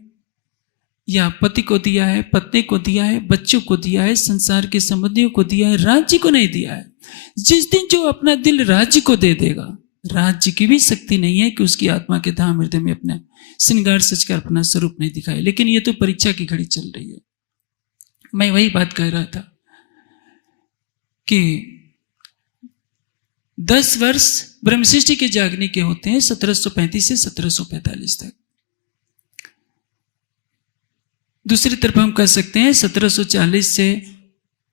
या पति को दिया है, पत्नी को दिया है, बच्चों को दिया है, संसार के संबंधियों को दिया है, राज्य को नहीं दिया है। जिस दिन जो अपना दिल राज्य को दे देगा, राज्य की भी शक्ति नहीं है कि उसकी आत्मा के धाम हृदय में अपना श्रृंगार सचकर अपना स्वरूप नहीं दिखाए। लेकिन ये तो परीक्षा की घड़ी चल रही है। मैं वही बात कह रहा था कि 10 वर्ष ब्रह्म सृष्टि के जागने के होते हैं 1735 से 1745 तक। दूसरी तरफ हम कह सकते हैं 1740 से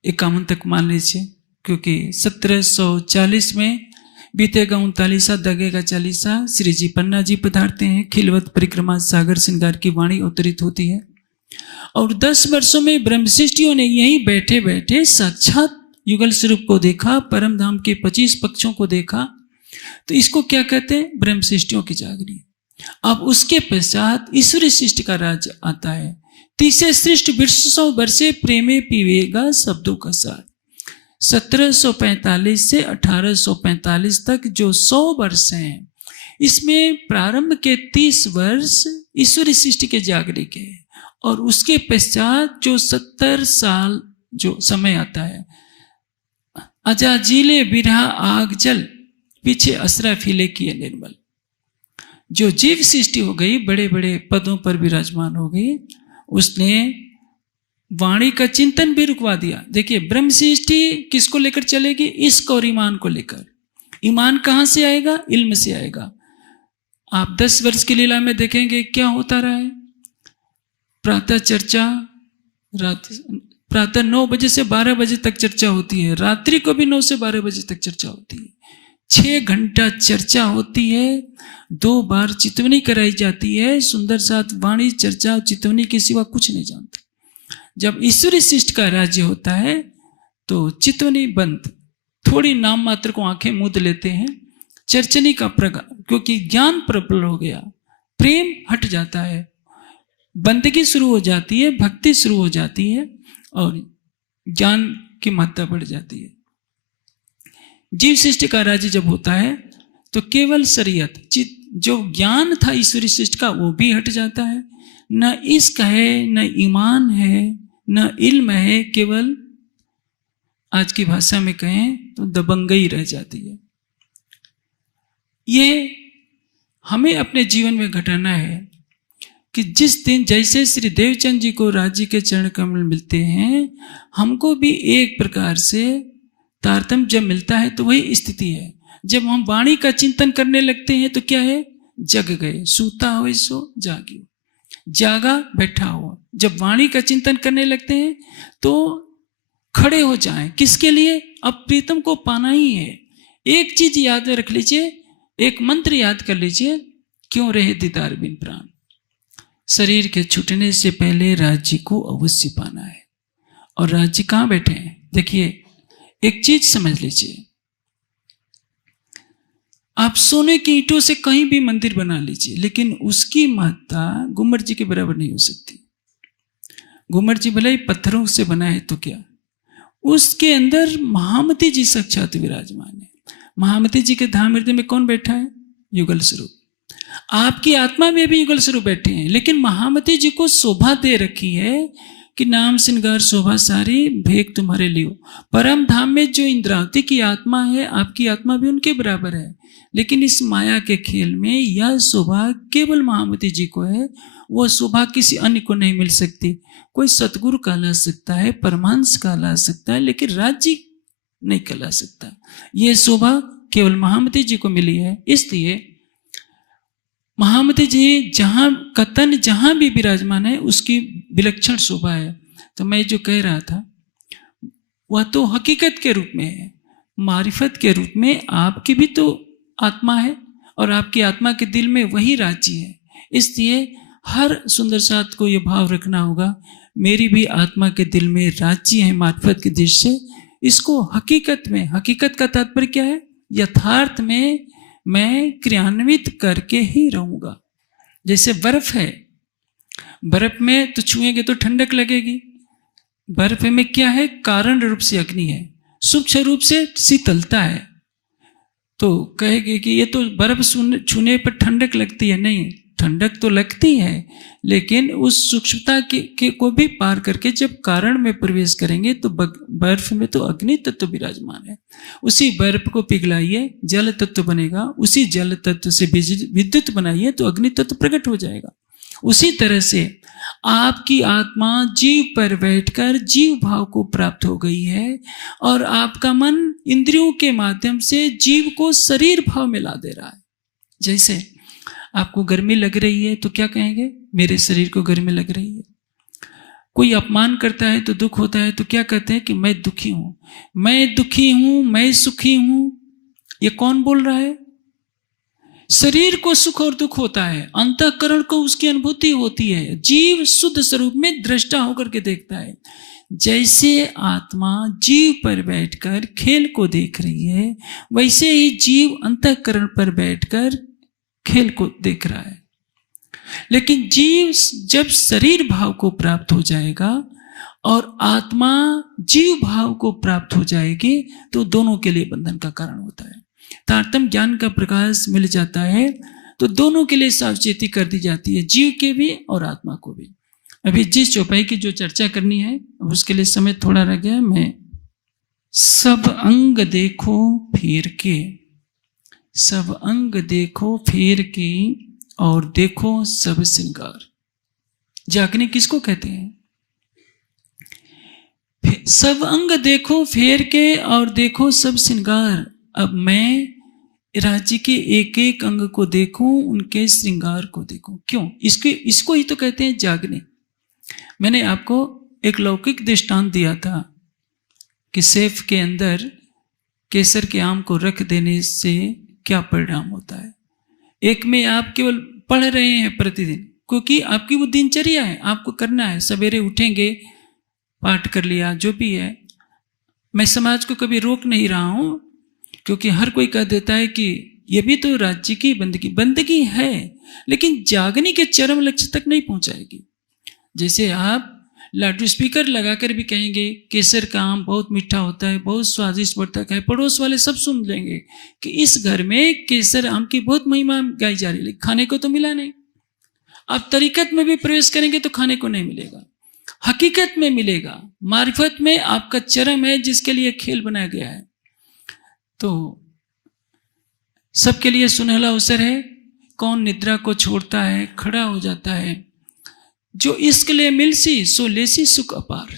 51 तक मान लीजिए, क्योंकि 1740 में बीतेगा 39 दगेगा 40, श्री जी पन्ना जी पधारते हैं, खिलवत परिक्रमा सागर श्रृंगार की वाणी अवतरित होती है। और 10 वर्षों में ब्रह्मशिष्टियों ने यहीं बैठे बैठे साक्षात युगल स्वरूप को देखा, परम धाम के 25 पक्षों को देखा। तो इसको क्या कहते हैं? ब्रह्मशिष्टियों की जागरी। अब उसके पश्चात ईश्वरी सृष्टि का राज्य आता है। तीसरे सृष्टि 200 वर्षे प्रेमे पीवेगा शब्दों का सार। 1745 से 1845 तक जो 100 वर्ष हैं, इसमें प्रारंभ के 30 वर्ष ईश्वरी सृष्टि के जागरे के, और उसके पश्चात जो 70 साल जो समय आता है, अजाजीले बिरहा आग जल पीछे असराफीले किए निर्मल। जो जीव सृष्टि हो गई, बड़े बड़े पदों पर विराजमान हो गई, उसने वाणी का चिंतन भी रुकवा दिया। देखिए, ब्रह्म सृष्टि किसको लेकर चलेगी? इश्क और ईमान को लेकर। ईमान कहाँ से आएगा? इल्म से आएगा। आप 10 वर्ष की लीला में देखेंगे क्या होता रहा है। प्रातः चर्चा, प्रातः 9 बजे से 12 बजे तक चर्चा होती है, रात्रि को भी 9 से 12 बजे तक चर्चा होती है। 6 घंटा चर्चा होती है, 2 बार चितवनी कराई जाती है। सुंदर साथ वाणी, चर्चा, चितवनी के सिवा कुछ नहीं जानता। जब ईश्वरी शिष्ट का राज्य होता है तो चितवनी बंद, थोड़ी नाम मात्र को आंखें मूंद लेते हैं। चर्चनी का प्रगा, क्योंकि ज्ञान प्रबल हो गया, प्रेम हट जाता है, बंदगी शुरू हो जाती है, भक्ति शुरू हो जाती है, और ज्ञान की महत्ता बढ़ जाती है। जीव सृष्टि का राज्य जब होता है तो केवल शरीयत, जो ज्ञान था ईश्वरी सृष्टि का, वो भी हट जाता है। न इश्क है, न ईमान है, न इल्म है, केवल आज की भाषा में कहें तो दबंगई रह जाती है। ये हमें अपने जीवन में घटाना है कि जिस दिन जैसे श्री देवचंद जी को राज्य के चरण कमल मिलते हैं, हमको भी एक प्रकार से तारतम्य जब मिलता है तो वही स्थिति है। जब हम वाणी का चिंतन करने लगते हैं तो क्या है? जग गए, सूता हो सो जागियो, जागा बैठा हुआ। जब वाणी का चिंतन करने लगते हैं तो खड़े हो जाएं। किसके लिए? अब प्रीतम को पाना ही है। एक चीज याद में रख लीजिए, एक मंत्र याद कर लीजिए, क्यों रहे दीदार बिन प्राण। शरीर के छूटने से पहले राज्य को अवश्य पाना है। और राज्य कहाँ बैठे हैं? देखिए, एक चीज समझ लीजिए, आप सोने की ईंटों से कहीं भी मंदिर बना लीजिए, लेकिन उसकी महत्ता गुम्मट जी के बराबर नहीं हो सकती। गुम्मट जी भले ही पत्थरों से बना है तो क्या, उसके अंदर महामती जी साक्षात विराजमान है। महामती जी के धाम हृदय में कौन बैठा है? युगल स्वरूप। आपकी आत्मा में भी युगल स्वरूप बैठे हैं, लेकिन महामती जी को शोभा दे रखी है कि नाम श्रृंगार शोभा सारी भेंट तुम्हारे लियो। परम धाम में जो इंद्रावती की आत्मा है, आपकी आत्मा भी उनके बराबर है, लेकिन इस माया के खेल में यह शोभा केवल महामती जी को है। वह शोभा किसी अन्य को नहीं मिल सकती। कोई सतगुरु कहला सकता है, परमांश कहला सकता है, लेकिन राज्य नहीं कहला सकता। यह शोभा केवल महामती जी को मिली है। इसलिए महामती जी जहां का तन जहां भी विराजमान है, उसकी विलक्षण शोभा है। तो मैं जो कह रहा था वह तो हकीकत के रूप में है, मारिफत के रूप में आपकी भी तो आत्मा है, और आपकी आत्मा के दिल में वही राज्य है। इसलिए हर सुंदर साथ को यह भाव रखना होगा, मेरी भी आत्मा के दिल में राज्य है मार्फत की दृष्टि से। इसको हकीकत में, हकीकत का तात्पर्य क्या है? यथार्थ में मैं क्रियान्वित करके ही रहूंगा। जैसे बर्फ है, बर्फ में तो छुएंगे तो ठंडक लगेगी। बर्फ में क्या है? कारण रूप से अग्नि है, सूक्ष्म रूप से शीतलता है। तो कहेंगे कि ये तो बर्फ छूने पर ठंडक लगती है। नहीं, ठंडक तो लगती है, लेकिन उस सूक्ष्मता के को भी पार करके जब कारण में प्रवेश करेंगे तो बर्फ में तो अग्नि तत्व विराजमान है। उसी बर्फ को पिघलाइए, जल तत्व बनेगा। उसी जल तत्व से विद्युत बनाइए तो अग्नि तत्व प्रकट हो जाएगा। उसी तरह से आपकी आत्मा जीव पर बैठकर जीव भाव को प्राप्त हो गई है, और आपका मन इंद्रियों के माध्यम से जीव को शरीर भाव में ला दे रहा है। जैसे आपको गर्मी लग रही है तो क्या कहेंगे? मेरे शरीर को गर्मी लग रही है। कोई अपमान करता है तो दुख होता है, तो क्या कहते हैं कि मैं दुखी हूं, मैं दुखी हूं, मैं सुखी हूं। ये कौन बोल रहा है? शरीर को सुख और दुख होता है, अंतःकरण को उसकी अनुभूति होती है। जीव शुद्ध स्वरूप में दृष्टा होकर के देखता है। जैसे आत्मा जीव पर बैठकर खेल को देख रही है, वैसे ही जीव अंतःकरण पर बैठकर खेल को देख रहा है। लेकिन जीव जब शरीर भाव को प्राप्त हो जाएगा और आत्मा जीव भाव को प्राप्त हो जाएगी, तो दोनों के लिए बंधन का कारण होता है। तारतम्य ज्ञान का प्रकाश मिल जाता है तो दोनों के लिए सावचेती कर दी जाती है, जीव के भी और आत्मा को भी। अभी जिस चौपाई की जो चर्चा करनी है, उसके लिए समय थोड़ा रह गया। मैं सब अंग देखो फेर के, सब अंग देखो फेर के और देखो सब श्रृंगार। जागने किसको कहते हैं? सब अंग देखो फेर के और देखो सब श्रृंगार। अब मैं राज्य के एक एक अंग को देखूं, उनके श्रृंगार को देखूं। क्यों? इसको ही तो कहते हैं जागने। मैंने आपको एक लौकिक दृष्टांत दिया था कि सेफ के अंदर केसर के आम को रख देने से क्या परिणाम होता है। एक में आप केवल पढ़ रहे हैं प्रतिदिन, क्योंकि आपकी वो दिनचर्या है, आपको करना है। सवेरे उठेंगे, पाठ कर लिया, जो भी है। मैं समाज को कभी रोक नहीं रहा हूं, क्योंकि हर कोई कह देता है कि ये भी तो राज्य की बंदगी है, लेकिन जागने के चरम लक्ष्य तक नहीं पहुंचाएगी। जैसे आप लाउड स्पीकर लगाकर भी कहेंगे केसर का आम बहुत मीठा होता है, बहुत स्वादिष्ट बढ़ता है, पड़ोस वाले सब सुन लेंगे कि इस घर में केसर आम की बहुत महिमा गाई जा रही है, खाने को तो मिला नहीं। आप तरीकत में भी प्रवेश करेंगे तो खाने को नहीं मिलेगा, हकीकत में मिलेगा। मारिफत में आपका चरम है, जिसके लिए खेल बनाया गया है। तो सबके लिए सुनहला अवसर है। कौन निद्रा को छोड़ता है, खड़ा हो जाता है। जो इसके लिए मिलसी सो लेसी सुख अपार।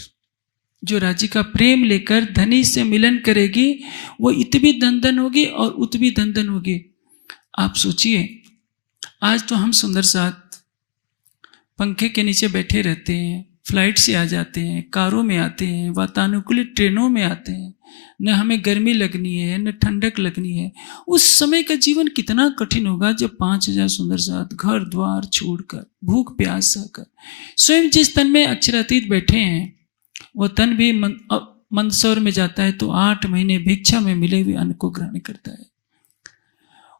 जो राज्य का प्रेम लेकर धनी से मिलन करेगी, वो इतनी धन होगी और उतनी धन होगी। आप सोचिए, आज तो हम सुंदर साथ पंखे के नीचे बैठे रहते हैं, फ्लाइट से आ जाते हैं, कारों में आते हैं, वातानुकूलित ट्रेनों में आते हैं, न हमें गर्मी लगनी है न ठंडक लगनी है। उस समय का जीवन कितना कठिन होगा जब 5000 सुंदर साथ घर द्वार छोड़कर, भूख प्यास सहकर, स्वयं जिस तन में अक्षरातीत बैठे हैं, वह तन भी मंदसौर में जाता है तो 8 महीने भिक्षा में मिले हुए अन्न को ग्रहण करता है।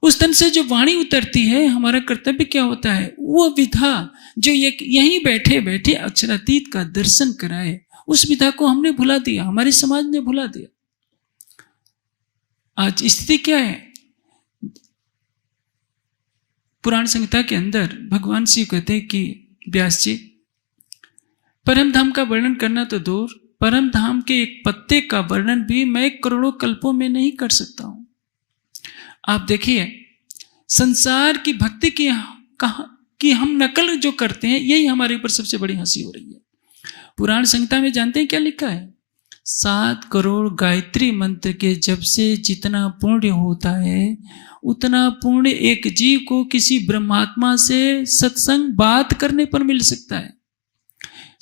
उस तन से जो वाणी उतरती है, हमारा कर्तव्य क्या होता है? वो विधा जो यहीं बैठे बैठे अक्षरातीत का दर्शन कराए, उस विधा को हमने भुला दिया, हमारे समाज ने भुला दिया। आज स्थिति क्या है? पुराण संहिता के अंदर भगवान शिव कहते हैं कि व्यास जी, परम धाम का वर्णन करना तो दूर, परम धाम के एक पत्ते का वर्णन भी मैं करोड़ों कल्पों में नहीं कर सकता हूं। आप देखिए, संसार की भक्ति की हम नकल जो करते हैं, यही हमारे ऊपर सबसे बड़ी हंसी हो रही है। पुराण संहिता में जानते हैं क्या लिखा है? 7 करोड़ गायत्री मंत्र के जप से जितना पुण्य होता है, उतना पुण्य एक जीव को किसी ब्रह्मात्मा से सत्संग बात करने पर मिल सकता है।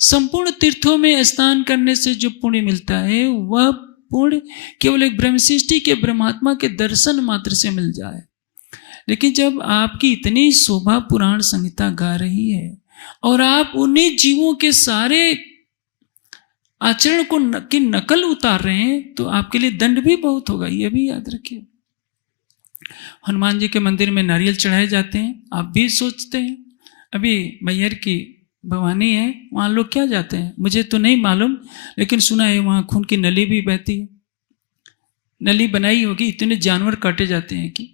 संपूर्ण तीर्थों में स्नान करने से जो पुण्य मिलता है, वह पुण्य केवल एक ब्रह्मशिष्टि के ब्रह्मात्मा के दर्शन मात्र से मिल जाए। लेकिन जब आपकी इतनी शोभा पुराण संहिता गा रही है और आप उन्हीं जीवों के सारे आचरण को की नकल उतार रहे हैं, तो आपके लिए दंड भी बहुत होगा, यह भी याद रखिए। हनुमान जी के मंदिर में नारियल चढ़ाए जाते हैं, आप भी सोचते हैं। अभी मैहर की भवानी है, वहाँ लोग क्या जाते हैं मुझे तो नहीं मालूम, लेकिन सुना है वहाँ खून की नली भी बहती है। नली बनाई होगी, इतने जानवर काटे जाते हैं कि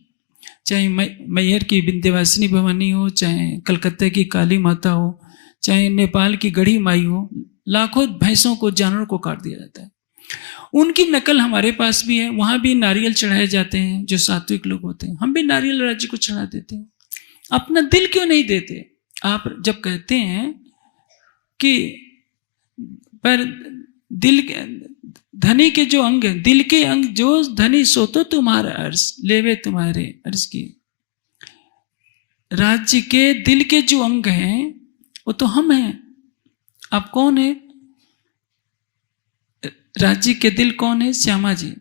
चाहे मैहर की विंध्यवासिनी भवानी हो, चाहे कलकत्ता की काली माता हो, चाहे नेपाल की गढ़ी माई हो, लाखों भैंसों को, जानवरों को काट दिया जाता है। उनकी नकल हमारे पास भी है। वहां भी नारियल चढ़ाए जाते हैं जो सात्विक लोग होते हैं, हम भी नारियल राज्य को चढ़ा देते हैं। अपना दिल क्यों नहीं देते? आप जब कहते हैं कि पर दिल धनी के जो अंग, दिल के अंग जो धनी सो तो तुम्हारा अर्श लेवे तुम्हारे अर्श की। राज्य के दिल के जो अंग हैं वो तो हम हैं। आप कौन है? राज्य के दिल कौन है? श्यामा जी।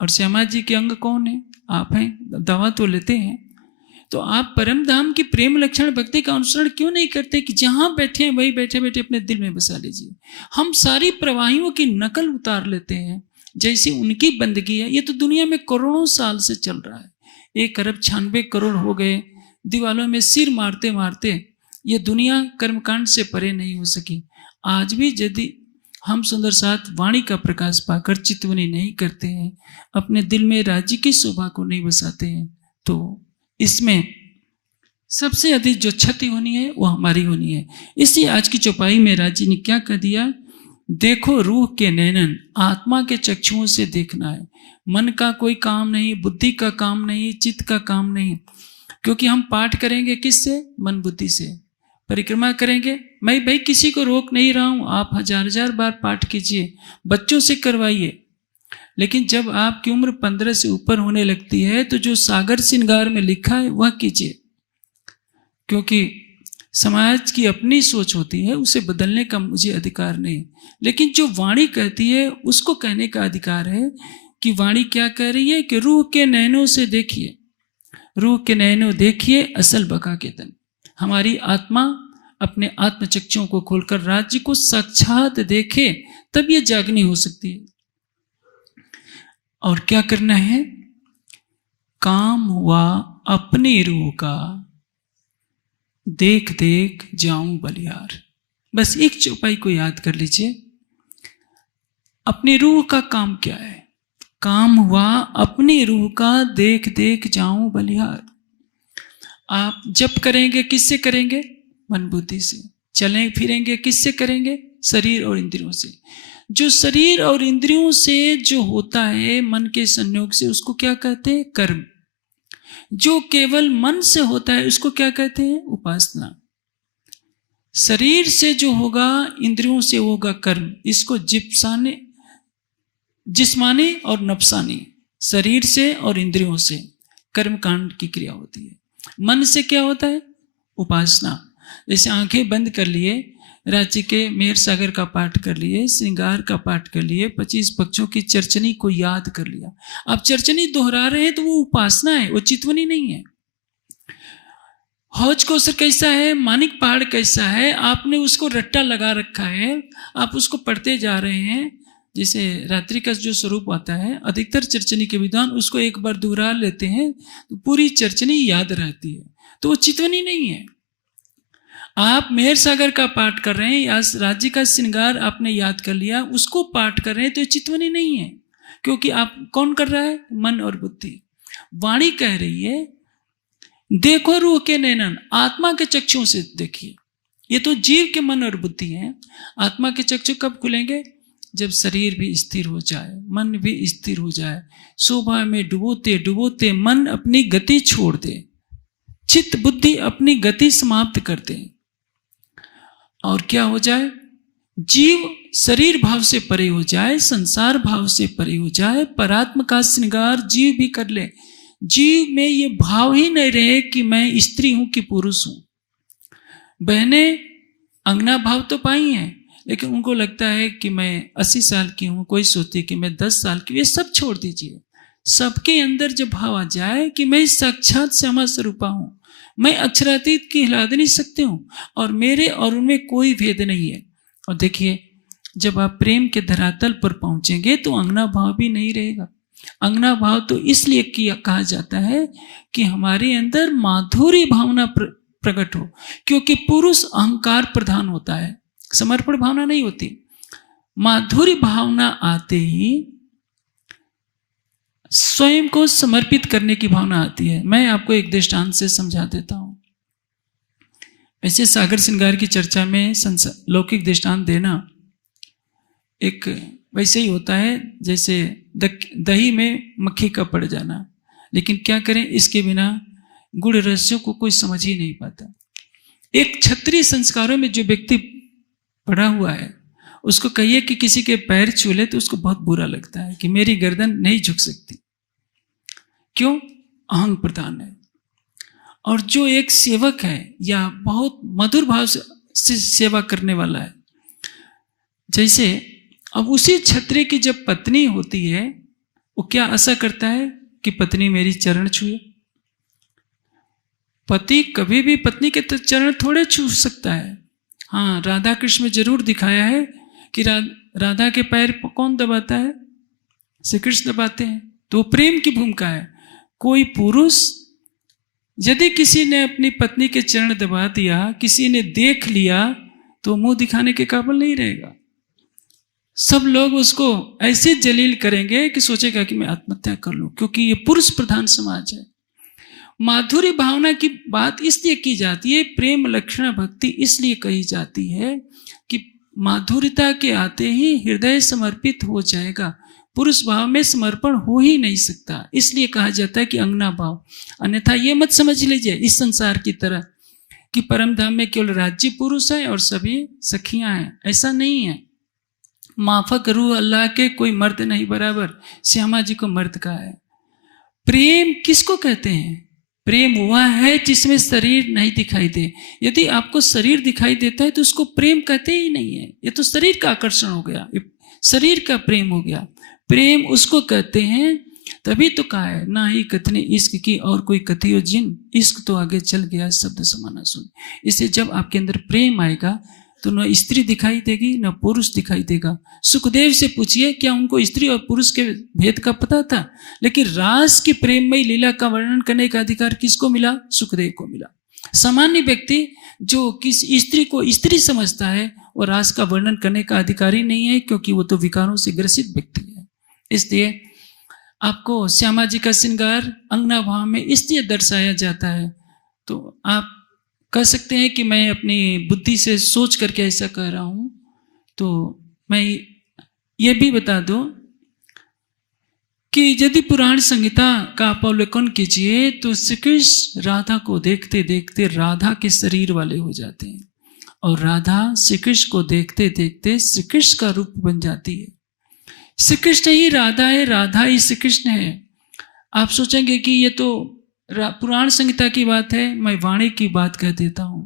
और श्यामा जी के अंग कौन है? आप हैं। दवा तो लेते हैं। तो आप परम धाम की प्रेम लक्षण भक्ति का अनुसरण क्यों नहीं करते कि जहां बैठे हैं वही बैठे बैठे अपने दिल में बसा लीजिए। हम सारी प्रवाहियों की नकल उतार लेते हैं जैसी उनकी बंदगी है। ये तो दुनिया में करोड़ों साल से चल रहा है। 1 अरब 96 करोड़ हो गए, दीवालों में सिर मारते मारते ये दुनिया कर्मकांड से परे नहीं हो सकी। आज भी यदि हम सुंदर साथ वाणी का प्रकाश पाकर चितवनी नहीं करते हैं, अपने दिल में राज्य की शोभा को नहीं बसाते हैं, तो इसमें सबसे अधिक जो क्षति होनी है वो हमारी होनी है। इसी आज की चौपाई में राज्य ने क्या कह दिया? देखो रूह के नैनन, आत्मा के चक्षुओं से देखना है। मन का कोई काम नहीं, बुद्धि का काम नहीं, चित्त का काम नहीं। क्योंकि हम पाठ करेंगे किससे? मन बुद्धि से। परिक्रमा करेंगे, मैं भाई किसी को रोक नहीं रहा हूं, आप 1000 बार पाठ कीजिए, बच्चों से करवाइए। लेकिन जब आपकी उम्र 15 से ऊपर होने लगती है तो जो सागर श्रृंगार में लिखा है वह कीजिए। क्योंकि समाज की अपनी सोच होती है, उसे बदलने का मुझे अधिकार नहीं। लेकिन जो वाणी कहती है उसको कहने का अधिकार है कि वाणी क्या कह रही है कि रूह के नैनों से देखिए, रूह के नैनों देखिए असल बका के तन। हमारी आत्मा अपने आत्मचक्षुओं को खोलकर राज्य को साक्षात देखे, तब ये जागनी हो सकती है। और क्या करना है? काम हुआ अपनी रूह का, देख देख जाऊं बलिहार। बस एक चौपाई को याद कर लीजिए। अपनी रूह का काम क्या है? काम हुआ अपनी रूह का, देख देख जाऊं बलिहार। आप जप करेंगे किससे करेंगे? मन बुद्धि से। चलें फिरेंगे किससे करेंगे? शरीर और इंद्रियों से। जो शरीर और इंद्रियों से जो होता है मन के संयोग से, उसको क्या कहते हैं? कर्म। जो केवल मन से होता है उसको क्या कहते हैं? उपासना। शरीर से जो होगा, इंद्रियों से होगा कर्म। इसको जिस्मानी और नफसानी, शरीर से और इंद्रियों से कर्म कांड की क्रिया होती है। मन से क्या होता है? उपासना। जैसे आंखें बंद कर लिए, राज्य के मेहर सागर का पाठ कर लिए, श्रृंगार का पाठ कर लिए, 25 पक्षों की चर्चनी को याद कर लिया। आप चर्चनी दोहरा रहे हैं तो वो उपासना है, वो चितवनी नहीं है। हौज कौसर कैसा है, मानिक पहाड़ कैसा है, आपने उसको रट्टा लगा रखा है, आप उसको पढ़ते जा रहे हैं। जैसे रात्रि का जो स्वरूप आता है, अधिकतर चर्चनी के विद्वान उसको एक बार दोहरा लेते हैं तो पूरी चर्चनी याद रहती है, तो वो चितवनी नहीं है। आप मेहर सागर का पाठ कर रहे हैं या राज्य का श्रृंगार आपने याद कर लिया, उसको पाठ कर रहे हैं, तो ये चितवनी नहीं है। क्योंकि आप कौन कर रहा है? मन और बुद्धि। वाणी कह रही है देखो रूह के नैनन, आत्मा के चक्षुओं से देखिए। ये तो जीव के मन और बुद्धि है। आत्मा के चक्षु कब खुलेंगे? जब शरीर भी स्थिर हो जाए, मन भी स्थिर हो जाए, शोभा में डुबोते डुबोते मन अपनी गति छोड़ दे, चित्त बुद्धि अपनी गति समाप्त कर दे, और क्या हो जाए? जीव शरीर भाव से परे हो जाए, संसार भाव से परे हो जाए, परात्म का श्रृंगार जीव भी कर ले। जीव में ये भाव ही नहीं रहे कि मैं स्त्री हूं कि पुरुष हूं। बहने अंगना भाव तो पाई हैं, लेकिन उनको लगता है कि मैं 80 साल की हूं, कोई सोचती कि मैं 10 साल की। ये सब छोड़ दीजिए। सबके अंदर जब भाव आ जाए कि मैं साक्षात श्यामा स्वरूपा हूं, मैं अक्षरातीत की हिला नहीं सकती हूँ, और मेरे और उनमें कोई भेद नहीं है। और देखिए, जब आप प्रेम के धरातल पर पहुंचेंगे तो अंगना भाव भी नहीं रहेगा। अंगना भाव तो इसलिए कहा जाता है कि हमारे अंदर माधुर्य भावना प्रकट हो, क्योंकि पुरुष अहंकार प्रधान होता है, समर्पण भावना नहीं होती। माधुर्य भावना आते ही स्वयं को समर्पित करने की भावना आती है। मैं आपको एक दृष्टांत से समझा देता हूं। वैसे सागर श्रृंगार की चर्चा में लौकिक दृष्टांत देना एक वैसे ही होता है जैसे दही में मक्खी का पड़ जाना। लेकिन क्या करें, इसके बिना गुड़ रहस्यों को कोई समझ ही नहीं पाता। एक क्षत्रिय संस्कारों में जो व्यक्ति पड़ा हुआ है, उसको कहिए कि किसी के पैर छू ले तो उसको बहुत बुरा लगता है कि मेरी गर्दन नहीं झुक सकती। क्यों? अहंग प्रधान है। और जो एक सेवक है या बहुत मधुर भाव से सेवा करने वाला है, जैसे अब उसी क्षत्रिय की जब पत्नी होती है, वो क्या आशा करता है कि पत्नी मेरी चरण छुए। पति कभी भी पत्नी के चरण थोड़े छू सकता है। हाँ, राधा कृष्ण में जरूर दिखाया है कि राधा के पैर कौन दबाता है? श्री कृष्ण दबाते हैं। तो प्रेम की भूमिका है। कोई पुरुष यदि किसी ने अपनी पत्नी के चरण दबा दिया, किसी ने देख लिया, तो मुंह दिखाने के काबिल नहीं रहेगा। सब लोग उसको ऐसे जलील करेंगे कि सोचेगा कि मैं आत्महत्या कर लूं, क्योंकि ये पुरुष प्रधान समाज है। माधुर्य भावना की बात इसलिए की जाती है, प्रेम लक्षण भक्ति इसलिए कही जाती है कि माधुर्यता के आते ही हृदय समर्पित हो जाएगा। पुरुष भाव में समर्पण हो ही नहीं सकता, इसलिए कहा जाता है कि अंगना भाव। अन्यथा ये मत समझ लीजिए इस संसार की तरह कि परम धाम में केवल राज्य पुरुष है और सभी सखियां हैं, ऐसा नहीं है। माफक रूह अल्लाह के कोई मर्द नहीं बराबर, श्यामा जी को मर्द का है। प्रेम किसको कहते हैं? प्रेम वह है जिसमें शरीर नहीं दिखाई दे। यदि आपको शरीर दिखाई देता है तो उसको प्रेम कहते ही नहीं है। ये तो शरीर का आकर्षण हो गया, शरीर का प्रेम हो गया। प्रेम उसको कहते हैं, तभी तो कहा है ना ही कथने इश्क की और कोई कथियो जिन, इश्क तो आगे चल गया शब्द समाना सुन। इससे जब आपके अंदर प्रेम आएगा तो न स्त्री दिखाई देगी न पुरुष दिखाई देगा। सुखदेव से पूछिए क्या उनको स्त्री और पुरुष के भेद का पता था? लेकिन रास की प्रेममयी लीला का वर्णन करने का अधिकार किसको मिला? सुखदेव को मिला। सामान्य व्यक्ति जो किस स्त्री को स्त्री समझता है वो रास का वर्णन करने का अधिकारी नहीं है, क्योंकि वो तो विकारों से ग्रसित व्यक्ति है। इसलिए आपको श्यामा जी का श्रृंगार अंगना भाव में इसलिए दर्शाया जाता है। तो आप कह सकते हैं कि मैं अपनी बुद्धि से सोच करके ऐसा कह रहा हूं। तो मैं ये भी बता दूं कि यदि पुराण संहिता का आप अवलोकन कीजिए तो श्री कृष्ण राधा को देखते देखते राधा के शरीर वाले हो जाते हैं, और राधा श्री कृष्ण को देखते देखते श्री कृष्ण का रूप बन जाती है। श्री कृष्ण ही राधा है, राधा ही श्री कृष्ण है। आप सोचेंगे कि ये तो पुराण संहिता की बात है, मैं वाणी की बात कह देता हूं।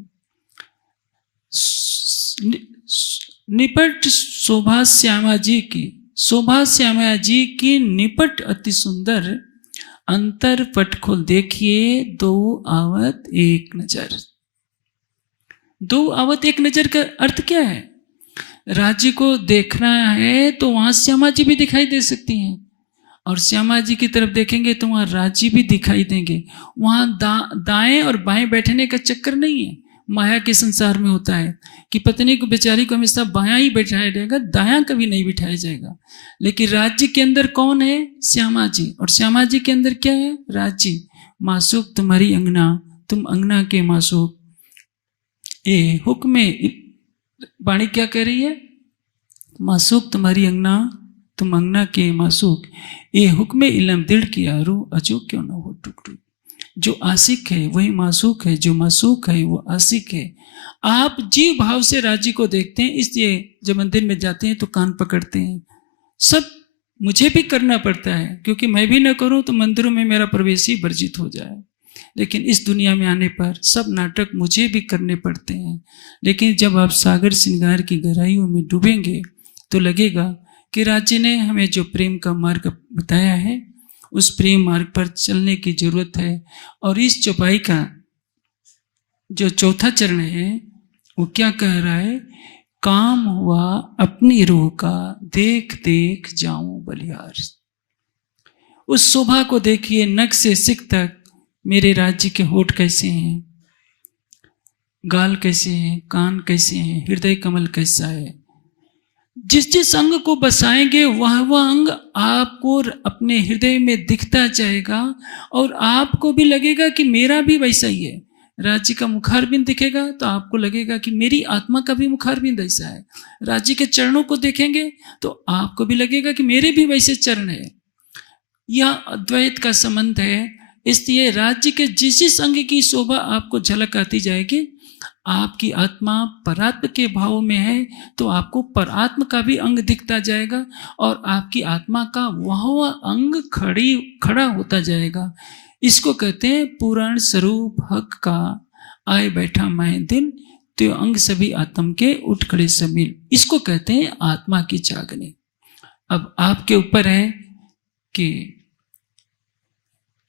निपट शोभा श्यामा जी की, शोभा श्यामा जी की निपट अति सुंदर, अंतर पट खोल देखिए दो आवत एक नजर। दो आवत एक नजर का अर्थ क्या है? राज्य को देखना है तो वहां श्यामा जी भी दिखाई दे सकती हैं, और श्यामा जी की तरफ देखेंगे तो वहां राज्य भी दिखाई देंगे। वहां दाएं और बाएं बैठने का चक्कर नहीं है। माया के संसार में होता है कि पत्नी को बेचारी को हमेशा बायां ही बैठाया जाएगा, दायां कभी नहीं बिठाया जाएगा। लेकिन राज्य के अंदर कौन है? श्यामा जी। और श्यामा जी के अंदर क्या है? राज्य। मासूक तुम्हारी अंगना, तुम अंगना के मासूक। ये हुक्म वाणी क्या कह रही है? मासूक तुम्हारी अंगना, तुम अंगना के मासूक। ये हुक्म इलम दिल की आरू अचूक क्यों न हो टुकड़ू। जो आशिक है वही मासूक है, जो मासूक है वो आशिक है। आप जीव भाव से राज्य को देखते हैं, इसलिए जब मंदिर में जाते हैं तो कान पकड़ते हैं। सब मुझे भी करना पड़ता है, क्योंकि मैं भी न करूं तो मंदिरों में मेरा प्रवेश ही वर्जित हो जाए। लेकिन इस दुनिया में आने पर सब नाटक मुझे भी करने पड़ते हैं। लेकिन जब आप सागर श्रृंगार की गहराइयों में डूबेंगे तो लगेगा कि राज्य ने हमें जो प्रेम का मार्ग बताया है उस प्रेम मार्ग पर चलने की जरूरत है। और इस चौपाई का जो चौथा चरण है वो क्या कह रहा है? काम हुआ अपनी रूह का, देख देख जाऊं बलिहार। उस शोभा को देखिए, नख से सिक तक मेरे राज्य के होठ कैसे हैं, गाल कैसे हैं, कान कैसे हैं, हृदय कमल कैसा है। जिस जिस अंग को बसाएंगे वह अंग आपको अपने हृदय में दिखता जाएगा, और आपको भी लगेगा कि मेरा भी वैसा ही है। राज्य का मुखारबिंद दिखेगा तो आपको लगेगा कि मेरी आत्मा का भी मुखारबिंद ऐसा है। राज्य के चरणों को देखेंगे तो आपको भी लगेगा कि मेरे भी वैसे चरण है। यह अद्वैत का संबंध है। इसलिए राज्य के जिस जिस अंग की शोभा आपको झलक आती जाएगी, आपकी आत्मा परात्म के भाव में है तो आपको परात्म का भी अंग दिखता जाएगा, और आपकी आत्मा का वह अंग खड़ा होता जाएगा। इसको कहते हैं पूर्ण स्वरूप हक का, आए बैठा मैं दिन त्यो अंग सभी आत्म के उठ खड़े सब मिल। इसको कहते हैं आत्मा की जागने। अब आपके ऊपर है कि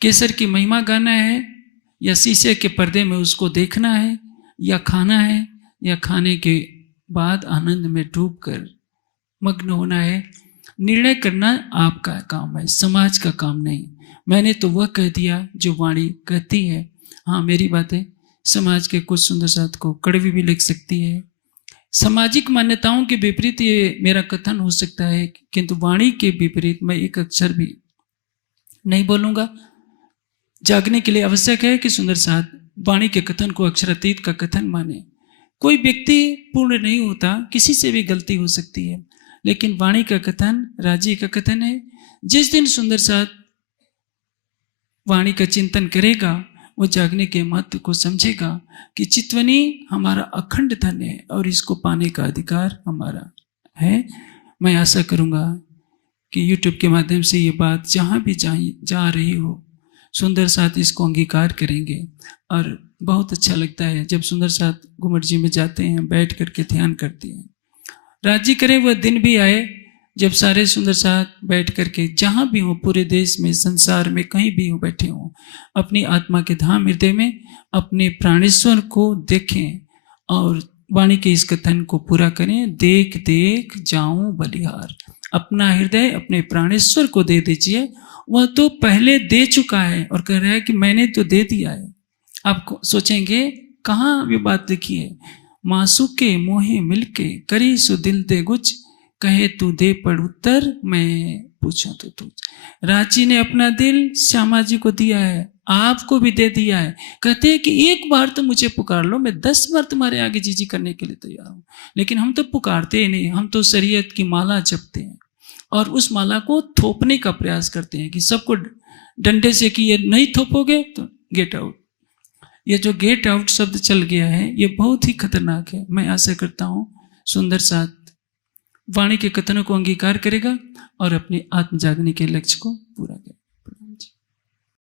केसर की महिमा गाना है, या शीशे के पर्दे में उसको देखना है, या खाना है, या खाने के बाद आनंद में डूबकर मग्न होना है। निर्णय करना आपका काम है, समाज का काम नहीं। मैंने तो वह कह दिया जो वाणी कहती है। हाँ, मेरी बातें समाज के कुछ सुंदर साथ को कड़वी भी लग सकती है, सामाजिक मान्यताओं के विपरीत ये मेरा कथन हो सकता है, किंतु वाणी के विपरीत मैं एक अक्षर भी नहीं बोलूंगा। जागने के लिए आवश्यक है कि सुंदर साथ वाणी के कथन को अक्षरातीत का कथन माने। कोई व्यक्ति पूर्ण नहीं होता, किसी से भी गलती हो सकती है, लेकिन वाणी का कथन राजी का कथन है। जिस दिन सुंदर साथ वाणी का चिंतन करेगा, वो जागने के महत्व को समझेगा कि चितवनी हमारा अखंड धन है और इसको पाने का अधिकार हमारा है। मैं आशा करूंगा कि YouTube के माध्यम से ये बात जहाँ भी जा रही हो, सुंदर साथ इसको अंगीकार करेंगे। और बहुत अच्छा लगता है जब सुंदर साथ घुमट जी में जाते हैं, बैठ करके ध्यान करते हैं। राज्य करे वह दिन भी आए जब सारे सुंदर साथ बैठ करके जहाँ भी हो, पूरे देश में, संसार में, कहीं भी हो, बैठे हों, अपनी आत्मा के धाम हृदय में अपने प्राणेश्वर को देखें और वाणी के इस कथन को पूरा करें। देख देख जाऊं बलिहार। अपना हृदय अपने प्राणेश्वर को दे दीजिए। वह तो पहले दे चुका है और कह रहा है कि मैंने तो दे दिया है। आप सोचेंगे कहाँ ये बात लिखी है? मासूके मोहे मिलके करी सो दिल दे गुज, कहे तू दे पड़ उत्तर मैं पूछूं तो तू। रांची ने अपना दिल श्यामा जी को दिया है, आपको भी दे दिया है। कहते हैं कि एक बार तो मुझे पुकार लो, मैं 10 बार तुम्हारे आगे जीजी करने के लिए तैयार हूं। लेकिन हम तो पुकारते ही नहीं, हम तो शरीयत की माला जपते हैं और उस माला को थोपने का प्रयास करते हैं कि सबको डंडे से कि ये नहीं थोपोगे तो गेट आउट। ये जो गेट आउट शब्द चल गया है, ये बहुत ही खतरनाक है। मैं आशा करता हूं सुंदर साथ वाणी के कथनों को अंगीकार करेगा और अपने आत्म जागने के लक्ष्य को पूरा करेगा।